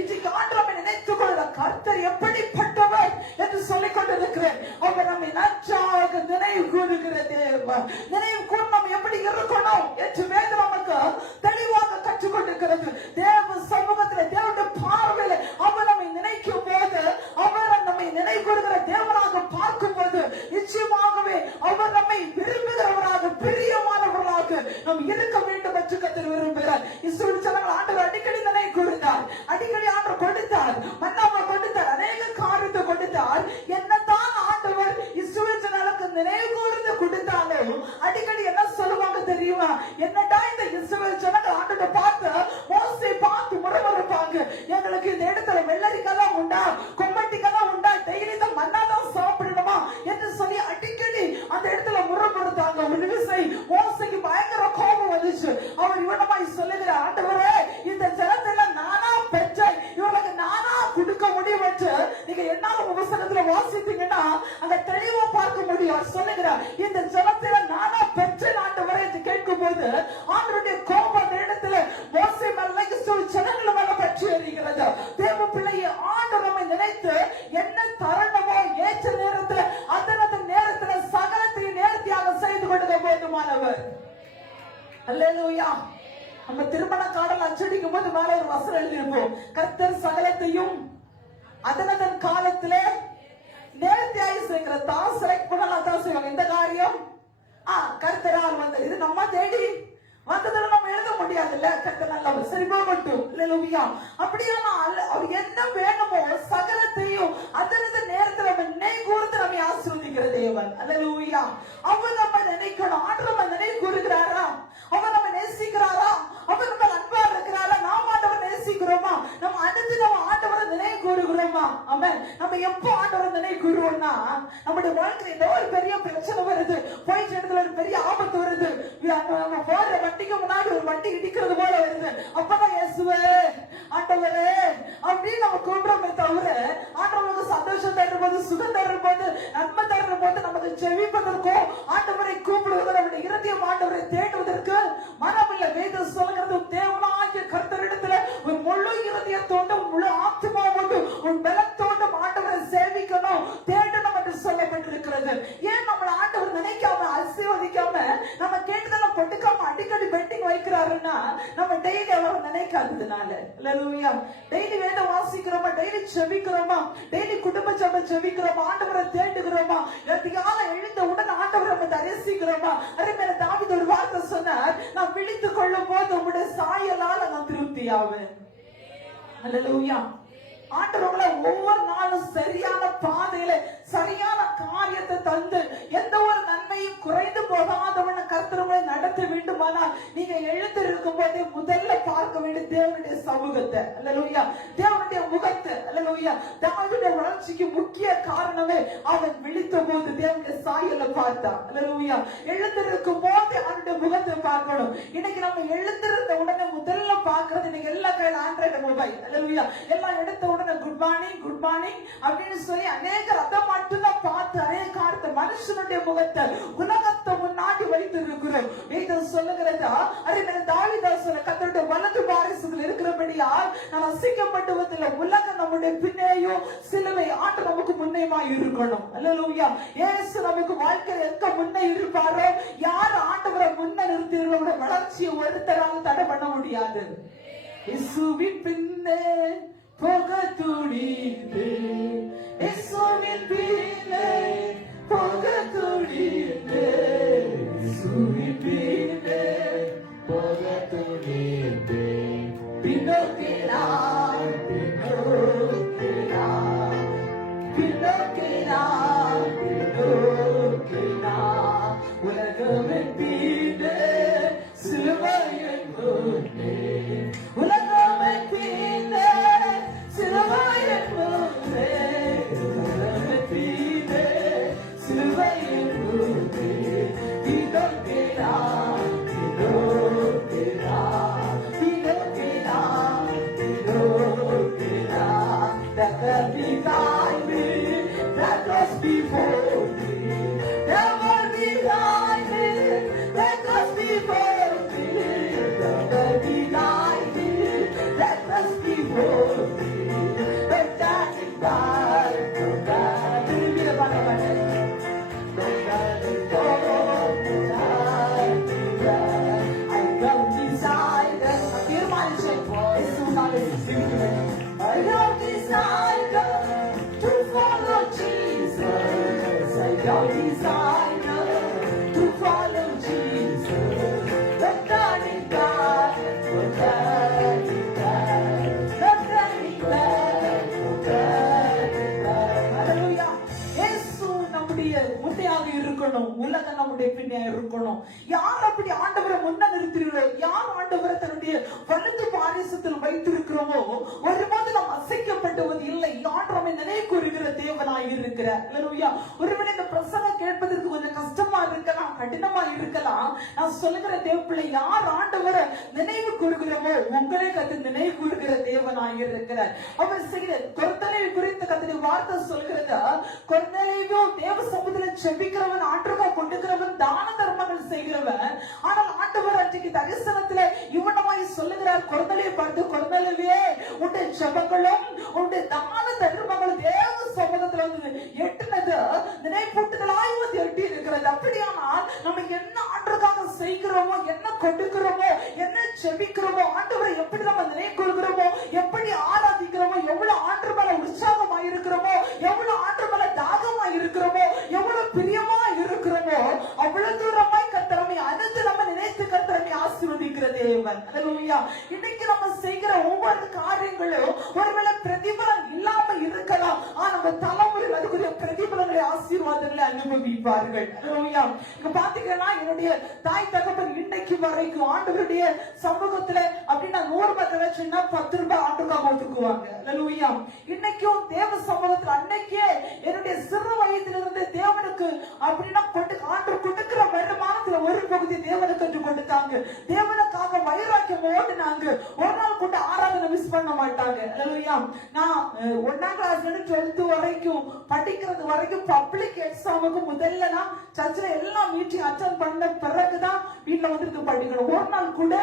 இன்றைக்கு ஆண்டவரை நினைத்துக் கொள்ள கர்த்தர் எப்படிப்பட்டவர் என்று சொல்லிக் கொண்டிருக்கிறேன். அவர் நம்மை நன்றாக நினைவு கூறுகிற தேவன். நினைவு கூற நம்ம எப்படி இருக்கணும் என்று வேதம் நமக்கு தெளிவாக கற்றுக் கொண்டிருக்கிறது. தேவ சமூகத்தில் தேவனுடைய பார்வையில் அவர் நம்மை நினைக்கும் போது, அவர் நம்மை நினைவு கூறுகிற தேவனாக பார்க்கும் போது, நிச்சயமாகவே அவர் நம்மை விரும்புகிறவராக பிரியமானவர்களாக நாம் இருக்க வேண்டும் என்று கர்த்தர் விரும்புகிறார். இஸ்ரவேல் ஜனங்கள் ஆண்டவர் அடிக்கடி நினைவு கூர்ந்தார். அடிக்கடி ஆண்டவர் கொடுத்தார், மன்னாவை கொடுத்தார், அநேக காரியத்தை கொடுத்தார். என்னதான் ஆண்டவர் இஸ்ரவேல் ஜனங்களுக்கு நினைவு கூர்ந்து கொடுத்தாலும் அடிக்கடி என்ன சொல்லுவாங்க தெரியுமா? என்னடா இந்த இஸ்ரவேல் ஜனங்கள் ஆண்டவரை பார்த்து, மோசே பார்த்து முறைமுறைப்பாங்க, எங்களுக்கு இந்த இடத்துல வெள்ளரிக்கெல்லாம் உண்டா, கொம்மட்டிக்கெல்லாம் உண்டா, டெய்லி தான் மன்னா தான் சாப்பிடணுமா என்று சொல்லி அடிக்கடி அந்த இடத்துல முறைப்படுத்தாங்க. ஒரு விவசாயி மோசைக்கு பயங்கர கோபம் வந்துச்சு. அவர் இவனமாய் சொல்லுகிறார், ஆண்டவரே இந்த ஜனத்தெல்லாம் நானா பெற்றேன், இவங்களுக்கு நானா கொடுக்க முடியும் என்று நீங்க என்னால புத்தகத்துல வாசித்தீங்கன்னா அங்க தெளிவா பார்க்க முடியும். சொல்லுகிறார், இந்த ஜனத்தில நானா பெற்றேன் ஆண்டவரே என்று கேட்கும் போது ஆண்டவருடைய கோபம் அந்த இடத்துல மோசே மேல ஜனங்கள் மேல பற்றி எறிகிறது. தேவ பிள்ளையை ஆண்டவர் நம்மை நினைத்து என்ன தருணமோ ஏற்ற நேரத்தில் அந்த நேரத்தில் சகலத்தையும் நேர்த்தியாக செய்து கொடுக்க போதுமானவர். அல்லேலூயா. நம்ம திருமண கார்டில் அச்சடிக்கும் போது மேல ஒரு வசனம் எழுதியிருப்போம், கர்த்தர் சகலத்தையும் அதனதன் காலத்திலே நேர்த்தியாய் செய்கிற. தான் செலக்ட் பண்ணலாம் தான் செய்வாங்க. இந்த காரியம் கர்த்தரால் வந்தது, இது நம்ம தேடி வந்ததுல நம்ம எழுத முடியாது இல்ல. கர்த்தர் நல்லவர், சரி போகட்டும். அல்லேலூயா. அப்படியானால் அவர் என்ன வேணுமோ சகலத்தையும் அதனது நேரத்தில் நம்ம நினைவு கூர்ந்து நம்மை ஆசீர்வதிக்கிற தேவன். அல்லேலூயா. அவர் நம்ம நினைக்கணும். ஆண்டவர் நம்ம நினைவு கூறுகிறாரா? அவர் நம்ம நேசிக்கிறாரா? அவர் நம்ம அன்பா இருக்கிறாரா? நாம் ஆண்டவர் நேசிக்கிறோமா? நம்ம அடுத்து நம்ம ஆண்டவரை நினைவு கூறுகிறோமா? ஆமென். நம்ம எப்போ ஆண்டவரை நினைவு கூறுவோம்னா, நம்முடைய வாழ்க்கையில ஏதோ ஒரு பெரிய பிரச்சனை வருது, போயிட்டு இடத்துல ஒரு பெரிய ஆபத்து வருது, நம்ம போற வண்டிக்கு முன்னாடி ஒரு வண்டி இடிக்கிறது போல வருது, அப்பதான் இயேசுவே ஆண்டவரே அப்படின்னு நம்ம கூப்பிடுறோமே தவிர, ஆண்டவருக்கு சந்தோஷம் தரும் போது, சுகம் தரும் போது, நன்மை தரும் போது நமக்கு செவிப்பதற்கும் ஆண்டவரை கூப்பிடுவது, நம்முடைய இருதயம் ஆண்டவரை தேடுவதற்கு மனமில்லை. வேதம் சொல்கிறது, தேவனாகிய கர்த்தரிடத்துல ஒரு முழு இருதயத்தோடு, முழு ஆத்மாவோடு, ஒரு பலத்தோடு ஆண்டவரை சேவிக்கணும், தேடணும் என்று சொல்லப்பட்டிருக்கிறது. ஏன் நம்மள ஆண்டவர் நினைக்காம ஆசீர்வதிக்காம நம்ம கேட்டதெல்லாம் கொடுக்காம அடிக்கடி பெண்டிங் வைக்கிறாருன்னா, நம்ம டெய்லி அவரை நினைக்காததுனால. அல்லேலூயா. டெய்லி வேதம் வாசிக்கிறோமா, டெய்லி செபிக்கிறோமா, டெய்லி குடும்ப சபை செபிக்கிறோமா, ஆண்டவரை தேடுகிறோமா, அதிகாலை எழுந்த உடனே ஆண்டவரை நம்ம தரிசிக்கிறோமா? அதே மேல தாவீது ஒரு வார்த்தை சொன்னார், நான் விழித்துக் கொள்ளும் போது உங்களுடைய சாயலால நான் திருப்தியாவேன். அல்லேலூயா. ஆண்டவர்களை ஒவ்வொரு நாளும் சரியான பாதையில சரியான காரியத்தை தந்து எந்த ஒரு நன்மையும் குறைந்து போகாதவன கர்த்தர்களை நடத்த வேண்டுமானால் நீங்க எழுந்திருக்கும் போதே முதல்ல பார்க்க வேண்டிய தேவனுடைய சமூகத்தை. அல்லேலூயா. தேவனுடைய முகத்தை. அல்லேலூயா. தாவீதுடைய வளர்ச்சிக்கு முக்கிய காரணமே அவன் விழித்த போது தேவனுடைய சாயலை பார்த்தான். அல்லேலூயா. எழுந்திருக்கும் போது அவனுடைய முகத்தை பார்க்கணும். இன்னைக்கு நம்ம எழுந்திருந்த உடனே முதல்ல பார்க்கறது, இன்னைக்கு எல்லா கையில ஆண்ட்ராய்டு மொபைல். அல்லேலூயா. எல்லாம் எடுத்த உடனே குட் மார்னிங் குட் மார்னிங் அப்படின்னு சொல்லி அநேக அதை மட்டும்தான் பார்த்து அநேக காலத்தை மனுஷனுடைய முகத்தை உலகத்தை முன்னாடி வைத்திருக்கிறோம். வேதம் சொல்லுகிறதா, அதே மாதிரி தாவீது கர்த்தருடைய வலது பாரிசத்தில் இருக்கிறபடியால் நான் அசைக்கப்படுவதில்லை. உலகம் நம்முடைய பின்னேயும் சிலுவை ஆண்டு நமக்கு முன்னேயுமா இருக்கணும். அல்லேலூயா. இயேசு நமக்கு வாழ்க்கையில் எங்க முன்னே இருப்பாரோ, யார் ஆண்டவரை முன்ன நிறுத்தியவர்களோட வளர்ச்சியை ஒருத்தரால் தடை பண்ண முடியாது. இயேசுவின் பின்னே போக துணிந்து, இயேசுவின் பின்னே போக துணிந்து, இயேசுவின் பின்னே போக துணிந்து, பின்னோக்கினார் பின்னோக்கினார் பின்னோக்கினார் பின்னோக்கினார், உலகமென் பின்னே சிலுவையின் முன்னே, உலகமென் உலகம் நம்முடைய பின்னே இருக்கணும். யார் அப்படி ஆண்டவரை முன்ன நிறுத்துகிறோம், யார் ஆண்டவரை தன்னுடைய வலது பாரிசத்தில் வைத்திருக்கிறோமோ ஒருபோது நாம் அசைக்கப்படுவது இல்லை. ஆண்டவரை நினைவு கூறுகிற தேவனாய் இருக்கிறார். ஒருவேளை இந்த பிரசங்கம் கேட்பதற்கு கொஞ்சம் கஷ்டமா இருக்கலாம், கடினமா இருக்கலாம். நான் சொல்லுகிற தேவப்பிள்ளை, யார் ஆண்டவரை நினைவு கூறுகிறோமோ உங்களை கத்து நினைவு கூறுகிற தேவனாய் இருக்கிறார். அவர் செய்கிற கொர்நேலியை குறித்து கர்த்தருடைய வார்த்தை சொல்கிறது, கொர்நேலியோ தேவ சமூகத்தில் செபிக்கிறவன், ஆண்டவரை கொடுக்கிறவன், தான தர்மங்கள் செய்கிறவன். ஆனால் ஆண்டவர் அன்றைக்கு தரிசனத்திலே இவனமாய் சொல்லுகிறார், கொர்நேலியை பார்த்து, கொர்நேலியே உன்னுடைய ஜெபங்களும் உன்னுடைய தான தர்மங்களும் தேவ சமூகத்தில் வந்து எட்டுனது நினைப்பூட்டுதலாய் வந்து எட்டி இருக்கிறது. அப்படியானால் நம்ம என்ன ஆண்டவருக்காக செய்கிறோமோ, என்ன கொடுக்கிறோமோ, என்ன ஜெபிக்கிறோமோ, ஆண்டவரை எப்படி நம்ம நினைவு கூறுகிறோமோ, எப்படி ஆராதிக்கிறோமோ, எவ்வளவு ஆண்டவர் மேல உற்சாகமாய் இருக்கிறோமோ, எவ்வளவு ஆண்டவர் மேல தாகமாய் இருக்கிறோமோ, எவ்வளவு பிரியமா இருக்கிறோமோ, அவ்வளவு தூரமாய் கர்த்தரை அடுத்து நம்ம நினைத்து கர்த்தரை ஆசீர்வதிக்கிற தேவன். அல்லேலூயா. இன்னைக்கு நம்ம செய்கிற ஒவ்வொரு காரியங்களும் ஒருவேளை பிரதிபலன் இல்லாம இருக்கலாம், ஆனா நம்ம தலைமுறையில் அதுக்குரிய பிரதிபலங்களை ஆசீர்வாதங்களை அனுபவிப்பார்கள். அல்லேலூயா. இங்க பாத்தீங்கன்னா என்னுடைய தாய் தகப்பன் இன்னைக்கு வரைக்கும் ஆண்டவருடைய சமூகத்துல அப்படின்னா 100 ரூபாய் வச்சுன்னா 10 ரூபாய் ஆண்டுக்காக ஒதுக்குவாங்க. அல்லேலூயா. இன்னைக்கும் தேவ சமூகத்துல அன்னைக்கே என்னுடைய சிறு வயதிலிருந்து தேவனுக்கு அப்படின்னா ஆண்டவர் கொடுக்கிற வருமானத்துல ஒரு பகுதி தேவனுக்கு என்று கொடுத்தாங்க. தேவனுக்காக வைராக்கியம் ஓடினாங்க. ஒரு நாள் கூட ஆராதனை மிஸ் பண்ண மாட்டாங்க. அல்லேலூயா. நான் 1ஆம் கிளாஸ்ல இருந்து 12th வரைக்கும் படிக்கிறது வரைக்கும் பப்ளிக் எக்ஸாமுக்கு முதல்ல நான் சர்ச்சில் எல்லா மீட்டிங் அட்டெண்ட் பண்ண பிறகுதான் வீட்டுல வந்து படிக்கணும். ஒரு நாள் கூட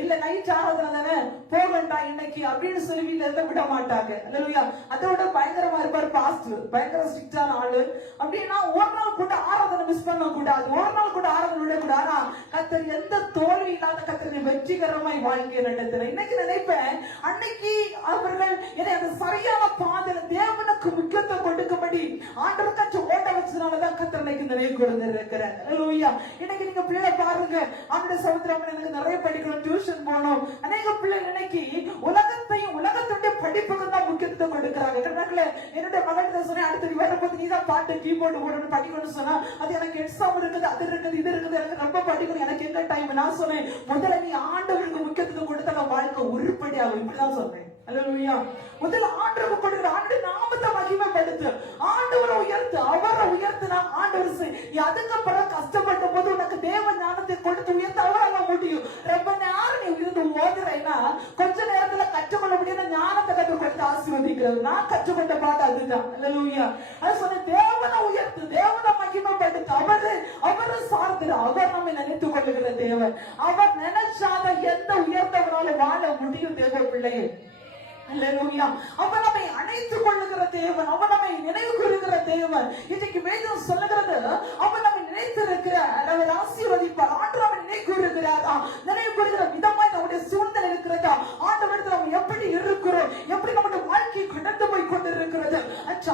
இல்ல நைட் ஆராதனை தானே போக வேண்டாம் இன்னைக்கு அப்படின்னு சொல்லி வீட்டுல இருந்த விட மாட்டாங்க. அல்லேலூயா. அதோட பயங்கரமா இருப்பார் பாஸ்டர், பயங்கர ஸ்ட்ரிக்டான ஆளு. அப்படின்னா ஒரு நாள் கூட ஆராதனை மிஸ் பண்ண கூடாது, ஒரு நாள் கூட ஆராதனை விடக்கூடாது. ஆனா கர்த்தர் எந்த தோல்வி இல்லாத கர்த்தர் வெற்றிகரமாய் வாழ்க்கை நடத்துறேன். இன்னைக்கு நினைப்பேன், அன்னைக்கு அவர்கள் என்னை அந்த சரியான பாதையில தேவனுக்கு முக்கியத்துவம் கொடுக்கும்படி ஆண்டவருக்காச்சும் ஓட்ட வச்சதுனாலதான் கர்த்தர் இன்னைக்கு நினைவு கொடுத்து இருக்கிறார். அல்லேலூயா. இன்னைக்கு நீங்க பிள்ளைகளை பாருங்க, ஆண்டு சமுத்திரம் எனக்கு நிறைய படிக்கணும், டியூஷன் போகணும். அநேக பிள்ளைகள் இன்னைக்கு உலகத்தையும் உலகத்துடைய படிப்புக்கு தான் முக்கியத்துவம் கொடுக்கிறாங்க. என்னுடைய மகன் சொன்னேன், அடுத்த வரும்போது நீதான் பாட்டு கீபோர்டு போடணும் படிக்கணும்னு சொன்னா, அது எனக்கு எக்ஸாம் இருக்குது, அது இருக்குது, இது இருக்குது, எனக்கு ரொம்ப படிக்கணும், எனக்கு என்ன டைம். நான் சொன்னேன், முதல்ல நீ ஆண்டவருக்கு முக்கியத்துவம் கொடுத்த வாழ்க்கை உருப்படியாகும். இப்படிதான் சொன்னேன். அல்லேலூயா. முதல்ல ஆண்டவருக்கு கொடுக்கிற ஆண்டு நாமத்தை மகிமைப்படுத்து, ஆண்டவரை உயர்த்து, அவரை உயர்த்தினா ஆண்டவர் நீ அதுக்கப்புறம் கஷ்டப்பட்ட போது உனக்கு தேவ ஞானத்தை கொடுத்து உயர்த்த அவரால் முடியும். ரொம்ப நேரம் நீ உயர்ந்து ஓதுறேன்னா கொஞ்ச நேரத்துல கற்றுக்கொள்ள முடியாத ஞானத்தை கற்றுக் கொடுத்து ஆசீர்வதிக்கிறது. நான் கற்றுக்கொண்ட பாட்டு அதுதான். அல்லேலூயா. அது சொன்ன தேவனை உயர்த்து, தேவனை மகிமைப்படுத்து, அவரு சார்ந்து அவர் நம்மை நினைத்துக் கொள்ளுகிற தேவன். அவர் நினைச்சாத எந்த உயர்ந்தவரால வாழ முடியும் தேவ பிள்ளையே. அல்லேலூயா. அவர் நம்மை அணைத்துக் கொள்ளுகிற தேவன், அவர் நம்மை நினைவு கூறுகிற தேவன். இன்றைக்கு வேதம் சொல்லுகிறது, அவர் நம்மை நினைத்திருக்கிறார், அவர் ஆசீர்வதிப்பார். ஆண்டவர் நம்மை நினைவு கூறுகிறாரா, நினைவு கூறுகிற விதமாய் நம்முடைய சூழ்நிலை இருக்கிறதா, ஆண்டவரிடத்தில் நம்ம எப்படி இருக்கிறோம், எப்படி நம்முடைய வாழ்க்கை கடந்து போய் கொண்டிருக்கிறது.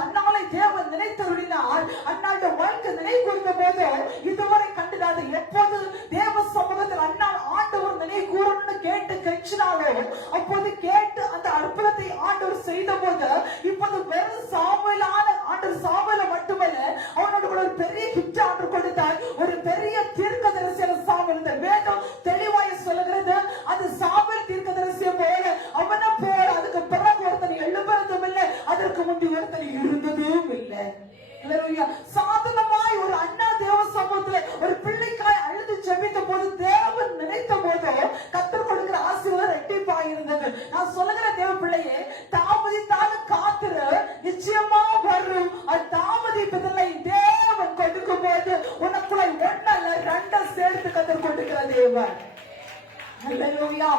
அந்நாளை தேவன் நினைத்தருளினார், அந்நாளுடைய வாழ்க்கை நினைவு கூறுகிற போது இதுவரை கண்டுடாது. எப்போது தேவ சமூகத்தில் அந்நாள் ஆண்டவர் நினைவு கூறணும்னு கேட்டு கெஞ்சினாலோ அப்போது கேட்டு அந்த அற்புதத்தை ஆண்டவர் செய்த போது இப்போது வெறும் சாமுவேலான ஆண்டவர் சாமுவேல மட்டுமல்ல, அவனோட ஒரு பெரிய ஹிட் ஆண்டவர் கொடுத்தார். ஒரு பெரிய தீர்க்கதரிசியான சாமுவேல். வேதம் தெளிவாய் சொல்லுகிறது, அது சாமுவேல் தீர்க்கதரிசியை போல அவனை போல அதுக்கு பிறகு ஒருத்தனை எழுப்புறதும் இல்லை, அதற்கு முந்தி ஒருத்தனை இருந்ததும் இல்லை. சாதனமாய் ஒரு அண்ணா தேவ சமூகத்துல ஒரு பிள்ளைக்காய் அழுது ஜெபித்த போது தேவன் நினைத்த போது கர்த்தர் கொடுக்கிற ஆசீர்வாதம் இரட்டிப்பாய் இருந்தது. நான் சொல்லுகிற தேவ பிள்ளையே, தாமதித்தாலும் காத்திரு, நிச்சயமா வரும். அது தாமதிப்பதில்லை. தேவன் கொடுக்கும் போது உனக்குள்ள ஒன்னல்ல 2 சேர்த்து கர்த்தர் கொடுக்கிற தேவன். அல்லேலூயா.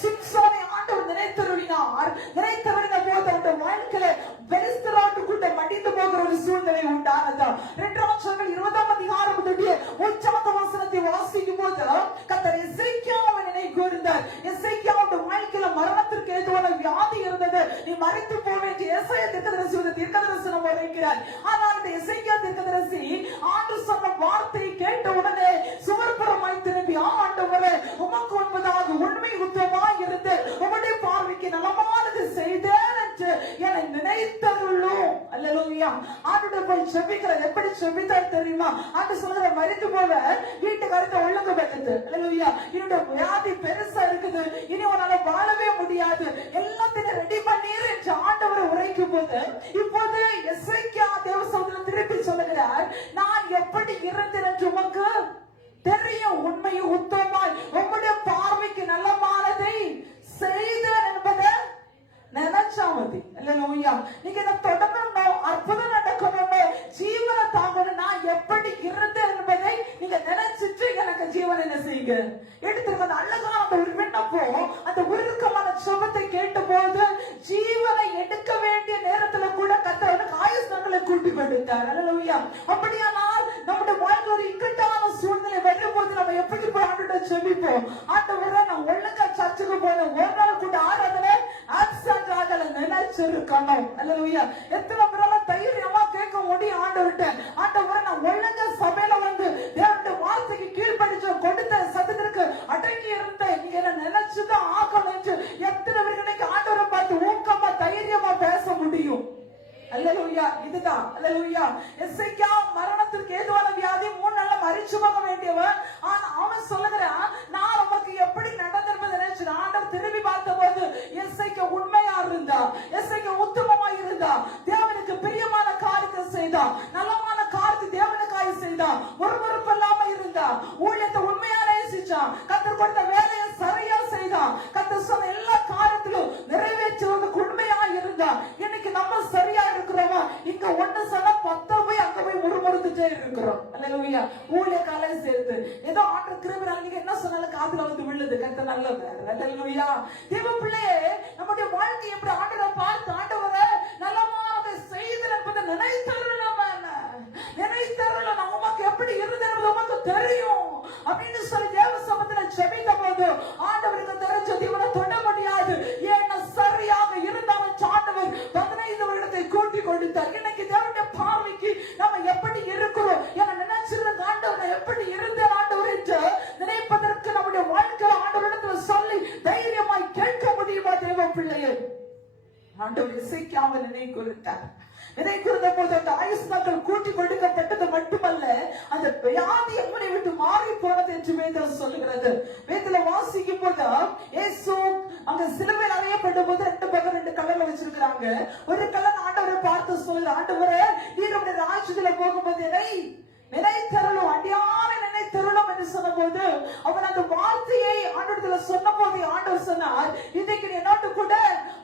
சிம்சோனை ஆண்டவர் நினைத்தருளினார். ஆண்டவராகியார் நினைத்தவரின் போது அந்த வாழ்க்கையில பெலிஸ்தராட்டு கூட்டம் மடிந்து போகிற ஒரு சூழ்நிலை உண்டானது. 2 20 அதிகாரத்துடைய உச்சமத்த வசனத்தை வாசிக்கும் போது கர்த்தர் எசேக்கியாவை நினைவு கூர்ந்தார். எசேக்கியாவுடைய வாழ்க்கையில மரணத்திற்கு ஏதுவான வியாதி இருந்தது. நீ மரித்து போவே என்று ஏசாயா தீர்க்கதரிசனம் உரைக்கிறார். ஆனால் இந்த எசேக்கியா தீர்க்கதரிசி ஆண்டவர் சொன்ன வார்த்தையை கேட்ட உடனே சுவர்புறமாய் திரும்பி, ஆண்டவரே உமக்கு முன்பதாக உண்மை உத்தமமாய் இருந்து உம்முடைய பார்வைக்கு நலமானது செய்தேன் என்று என்னை நினைத்தருளும். அல்லேலூயா. ஆண்டவர் போய் செபிக்கிறார். எப்படி செபித்தார் தெரியுமா? ஆண்டவர் சொல்ற மரித்து போவ வீட்டுக்கு அடுத்த ஒழுங்கு வைக்குது. அல்லேலூயா. என்னோட வியாதி பெருசா இருக்குது, இனி உன்னால வாழவே முடியாது, எல்லாத்தையும் ரெடி பண்ணீர் என்று ஆண்டவரை உரைக்கும் போது இப்போது எசேக்கியா தேவசமூகத்தில் திருப்பி சொல்லுகிறார், நான் எப்படி இருந்தேன் என்று உமக்கு தெரியும், உண்மையும் உத்தமாய் உங்களுடைய பார்வைக்கு நல்லமானதை செய்தேன் என்பதை நினைச்சாமதி. அல்லேலூயா. நீங்க இதை தொடரணும், அற்புதம் நடக்கணும், ஜீவனை தாங்கணும். நான் எப்படி இருந்தேன் என்பதை நீங்க நினைச்சிட்டு எனக்கு ஜீவன் என்ன செய்யுங்க எடுத்துருங்க. அழகான அந்த ஒரு விண்ணப்பம், அந்த உருக்கமான சுபத்தை கேட்ட போது ஜீவனை எடுக்க வேண்டிய நேரத்துல கூட கர்த்தர் ஆயுஷ்களை கூட்டி கொடுத்தார். அல்லேலூயா. அப்படியானால் நம்முடைய வாழ்க்கை ஒரு இக்கட்டான சூழ்நிலை வரும்போது நம்ம எப்படி போய் ஆண்டவரை செபிப்போம்? ஆண்டவரே நான் ஒழுங்கா சர்ச்சுக்கு போன ஒரு நாள் கூட ஆராதனை ஆப்சென்ட் ஆகல நினைச்சிருக்கணும். அல்லேலூயா. எத்தனை பேரால தைரியமா கேட்க முடியும் ஆண்டவர்கிட்ட, ஆண்டவரே நான் ஒழுங்கா சபையில வந்து தேவனுடைய வார்த்தைக்கு கீழ்ப்படிச்ச கொடுத்த சத்தத்திற்கு அடங்கி இருந்தேன், நீங்க என்ன நினைச்சுதான் ஆகணும் என்று எத்தனை பேர்களுக்கு ஆண்டவரை பார்த்து ஊக்கமா தைரியமா பேச முடியும்? அல்லேலூயா. இதுதான் அல்லேலூயா. எசேக்கியா மரணத்திற்கு ஏதுவான வியாதி 3 நாள்ல மரிச்சு போக வேண்டியவன். ஆனா அவன் சொல்லுகிறான், நான் உமக்கு எப்படி நடந்திருப்பது நினைச்சு. ஆண்டவர் திரும்பி பார்த்த போது எசேக்கியா உண்மையா இருந்தா, எசேக்கியா உத்தமமா இருந்தா, தேவனுக்கு பிரியமான காரியத்தை செய்தா, நலமான காரியத்தை தேவனுக்காக செய்தா, ஒருவருப்பு இல்லாம இருந்தா, ஊழியத்தை உண்மையா நேசிச்சா, கர்த்தர் கொடுத்த வேலையை சரியா செய்தா, கர்த்தர் சொன்ன எல்லா காரியத்திலும் நிறைவேற்றுவதற்கு உண்மையா இருந்தா. இன்னைக்கு நம்ம சரியா இருக்கிறோமா? இங்க ஒண்ணு சொன்னா 10 போய் அங்க போய் முறுமுறுத்துட்டே இருக்கிறோம். அல்லேலூயா. ஊழிய காலை சேர்த்து ஏதோ ஆண்டவர் கிருபையால நீங்க என்ன சொன்னாலும் காதுல வந்து விழுது. கர்த்தர் நல்லவர். அல்லேலூயா. தேவ பிள்ளையே, நம்முடைய வாழ்க்கை எப்படி ஆண்டவரை பார்த்து ஆண்டவரே நலமானதை செய்தேன் என்பதை நினைத்தருள நான் உமக்கு எப்படி இருந்தேன் உமக்கு தெரியும் அப்படின்னு சொல்லி தேவ சமூகத்தில் ஜெபித்த போது ஆண்டவருக்கு தெரிஞ்ச தேவனை தொட முடியாது. ஏன்னா சரியாக இருந்தாலும் ஆண்டவர் 15 வருடத்தை கூட்டி கொடுத்தார். இன்னைக்கு தேவனுடைய பார்வைக்கு நம்ம எப்படி இருக்கிறோம் என நினைச்சிருந்த ஆண்டவர் எப்படி இருந்தேன் ஆண்டவர் என்று நினைப்பதற்கு நம்முடைய வாழ்க்கையில் ஆண்டவரிடத்தில் சொல்லி தைரியமாய் கேட்க முடியுமா? தேவ பிள்ளையே, ஆண்டவர் எசேக்கியாவை நினைவு கூர்ந்தார். நினைவு கூர்ந்த போது அந்த ஆயுஷ்நாட்கள் கூட்டி கொடுக்கப்பட்டது மட்டுமல்ல, அந்த வியாதி எங்களை விட்டு மாறி போனது என்று வேதம் சொல்லுகிறது. வேதத்துல வாசிக்கும் போது இயேசு அங்க சிலுவையில் அறையப்படும் போது 2 பக்கம் 2 கல்லறை வச்சிருக்கிறாங்க. ஒரு கல்லன் ஆண்டவரை பார்த்து சொல்லுற, ஆண்டவரே நீருடைய ராஜ்யத்துல போகும்போது என்னை நினைத்தருளும், அடியாரை நினைத்தருளும் என்று சொன்ன போது அவன் அந்த வார்த்தையை ஆண்டவரத்துல சொன்ன போது ஆண்டவர் சொன்னார், இன்னைக்கு என்னோடு கூட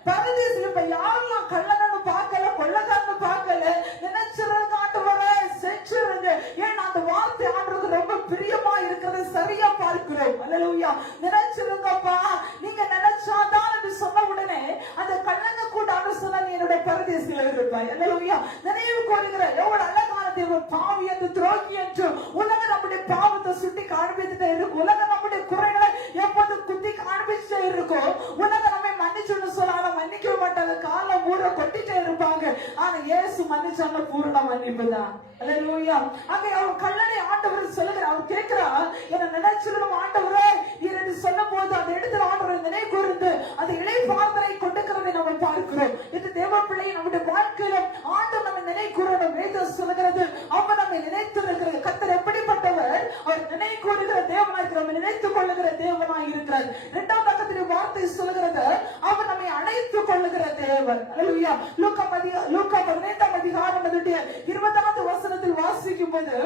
பரதேசில் இப்ப யாரெல்லாம் கள்ளனு பார்க்கல, கொள்ளக்காரனு பார்க்கல, நினைச்சிருங்க ஆண்டவரை செஞ்சிருங்க. ஏன்னா அந்த வார்த்தை ஆண்டவருக்கு ரொம்ப பிரியமா இருக்கிறது சரியா பார்க்கிறோம். அல்லேலூயா. நினைச்சிருங்கப்பா, நீங்க நினைச்சாதான் என்று சொன்ன உடனே அந்த கள்ளங்க கூட ஆண்டவர் சொன்னா நீ என்னோட பரதேசில இருப்பாய். அல்லேலூயா. நினைவு கூறுகிற எவ்வளவு அழகான தேவன். பாவி என்று துரோகி என்று உலகம் நம்முடைய பாவத்தை சுட்டி காண்பித்துட்டே இருக்கும். உலகம் நம்முடைய குறைகளை எப்போது குத்தி காண்பிச்சுட்டே இருக்கும். உலகம் நம்மை மன்னிச்சுன்னு சொன்னால மன்னிக்க மாட்டாங்க, காலம் ஊற கொட்டிட்டே இருப்பாங்க. ஆனா இயேசு மன்னிச்சாங்க பூரண மன்னிப்புதான். அல்லேலூயா. அங்கே அவர் கல்லறை ஆண்டவர் சொல்லுகிற, அவர் கேட்கிறா, என்ன நினைச்சிருக்கும் ஆண்டவரே என்று சொல்ல போது அந்த இடத்துல ஆண்டவர் நினைவு கூர்ந்து அந்த இளைப்பாறுதலை கொடுக்கிறதை நம்ம பார்க்கிறோம். இந்த தேவ பிள்ளை நம்முடைய வாழ்க்கையில ஆண்டவர் நம்ம நினைவு கூறணும். வேதம் சொல்லுகிறது, அவர் நம்மை நினைத்திருக்கிறது. கர்த்தர் எப்படிப்பட்டவர்? அவர் நினைவு கூறுகிற தேவனாய் இருக்கிறார், நினைத்துக் கொள்ளுகிற தேவனாய் இருக்கிறார். 2ஆம் பக்கத்தில் வார்த்தை சொல்லுகிறது, அவர் நம்மை அழைத்துக் கொள்ளுகிற தேவன். அல்லேலூயா. லூக்கா 15ஆம் அதிகாரம் 20வது வசனத்தில் வாசிக்கும் போது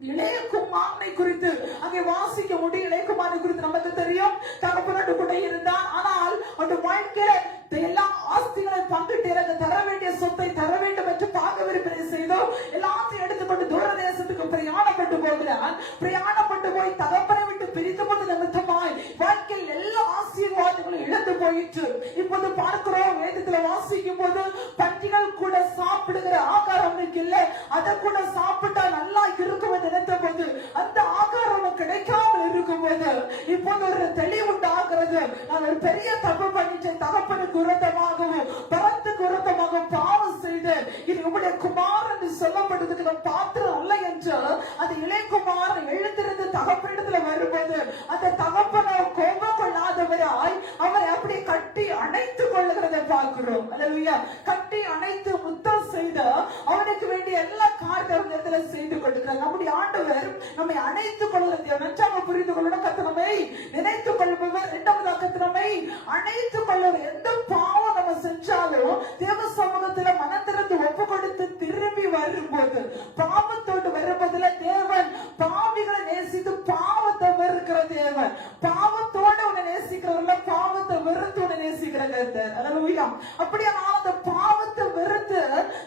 இளையகுமாரனை குறித்து அங்கே வாசிக்க முடியும். இளையகுமாரனை குறித்து நமக்கு தெரியும், தகப்பனோடு கூட இருந்தான். ஆனால் அந்த வாழ்க்கையில எல்லா ஆஸ்திகளை பங்கிட்டு எனக்கு தர வேண்டிய சொத்தை தர வேண்டும் என்று பார்க்க விருப்பனை செய்தோம். எல்லாத்தையும் எடுத்துக்கொண்டு தூர தேசத்துக்கு பிரயாணப்பட்டு போகிறான். பிரயாணப்பட்டு போய் தகப்பனை விட்டு பிரித்து கொண்டு நிமித்தமாய் வாழ்க்கையில் எல்லா ஆசீர்வாதங்களும் இழந்து போயிற்று. இப்போது பார்க்கிறோம், வேதத்துல வாசிக்கும் போது பன்றிகள் கூட சாப்பிடுகிற ஆகாரம் இல்ல, அதை கூட சாப்பிட்டா நல்லா இருக்கும் நினைத்த போது அந்த ஆகாரம் கிடைக்காமல் இருக்கும் போது இப்போது ஒரு தெளிவு உண்டாகிறது. நான் ஒரு பெரிய தப்பு பண்ணிட்டேன், தகப்பனுக்கு விரோதமாகவும் பரத்துக்கு விரோதமாகவும் பாவம் செய்து இது உங்களுடைய குமார் என்று சொல்லப்படுவதற்கு பாத்திரம் அல்ல என்று அந்த இளையகுமாரன் எழுந்திருந்து தகப்பனிடத்துல வரும்போது அந்த தகப்பனை கோபம் கொள்ளாதவராய் அவரை அப்படி கட்டி அணைத்துக் கொள்ளுகிறதை பார்க்கிறோம். அல்லேலூயா. கட்டி அணைத்து முத்தம் செய்து அவனுக்கு வேண்டிய எல்லா காரியங்களை செய்து கொள்கிறார். நம்முடைய ஆண்டவர் நம்மை அணைத்துக் கொள்கிறது. நன்றாக புரிந்து கொள்ளணும். கர்த்தரை நினைத்துக் கொள்பவர், இரண்டாவதாக கர்த்தரை அணைத்துக் கொள்வது. எந்த பாவம் நம்ம செஞ்சாலும் தேவ சமூகத்துல மனந்திறந்து ஒப்பு கொடுத்து திரும்பி வரும்போது, பாவத்தோடு வரும்போதுல தேவன் பாவிகளை நேசித்து பாவத்தை வெறுக்கிற தேவன். பாவத்தோடு உன்னை நேசிக்கிறவர்கள பாவத்தை வெறுத்து உன்னை நேசிக்கிற கர்த்தர். அல்லேலூயா. அப்படியே நான் அந்த பாவத்தை வெறுத்து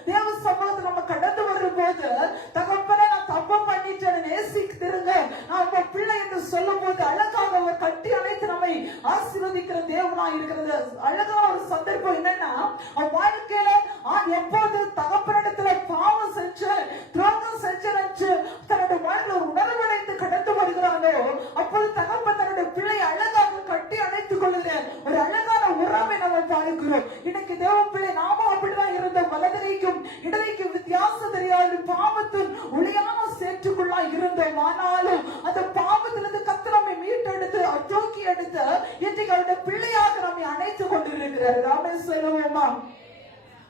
தேவ சமூகத்தை நம்ம கடந்து வரும்போது, தகப்பனே நான் தப்பு பண்ணிட்டேன் நேசித்திருங்க நான் உங்க பிள்ளை என்று சொல்லும் போது அழகாக அவர் கட்டி அணைத்து நம்மை ஆசீர்வதிக்கிற தேவனா இருக்கிறது. அழகான ஒரு சந்தர்ப்பம் என்னன்னா, வாழ்க்கையில எப்போது தகப்பனிடத்துல பாவம் செஞ்சு துரோகம் செஞ்சு தன்னுடைய வாழ்க்கையில ஒரு உணர்வடைந்து கடந்து வருகிறானோ அப்போது தகப்பன் தன்னுடைய பிள்ளை அழகாக கட்டி அணைத்துக் கொள்ளுகிற ஒரு அழகான உறவை நம்ம பார்க்கிறோம். இன்னைக்கு தேவ பிள்ளை நாமும் அப்படிதான் இருந்த வலதுரைக்கும் இடரைக்கும் வித்தியாசம் தெரியாது பாவத்தின் ஒளியான சேற்றுக்குள்ளா இருந்தோம். ஆனாலும் அந்த பாவத்திலிருந்து கர்த்தர் நம்மை மீட்டெடுத்து தூக்கி எடுத்து இன்றைக்கு அவருடைய பிள்ளையாக நம்மை அணைத்துக் கொண்டிருக்கிறார். ஆமென் சொல்லுவோமா?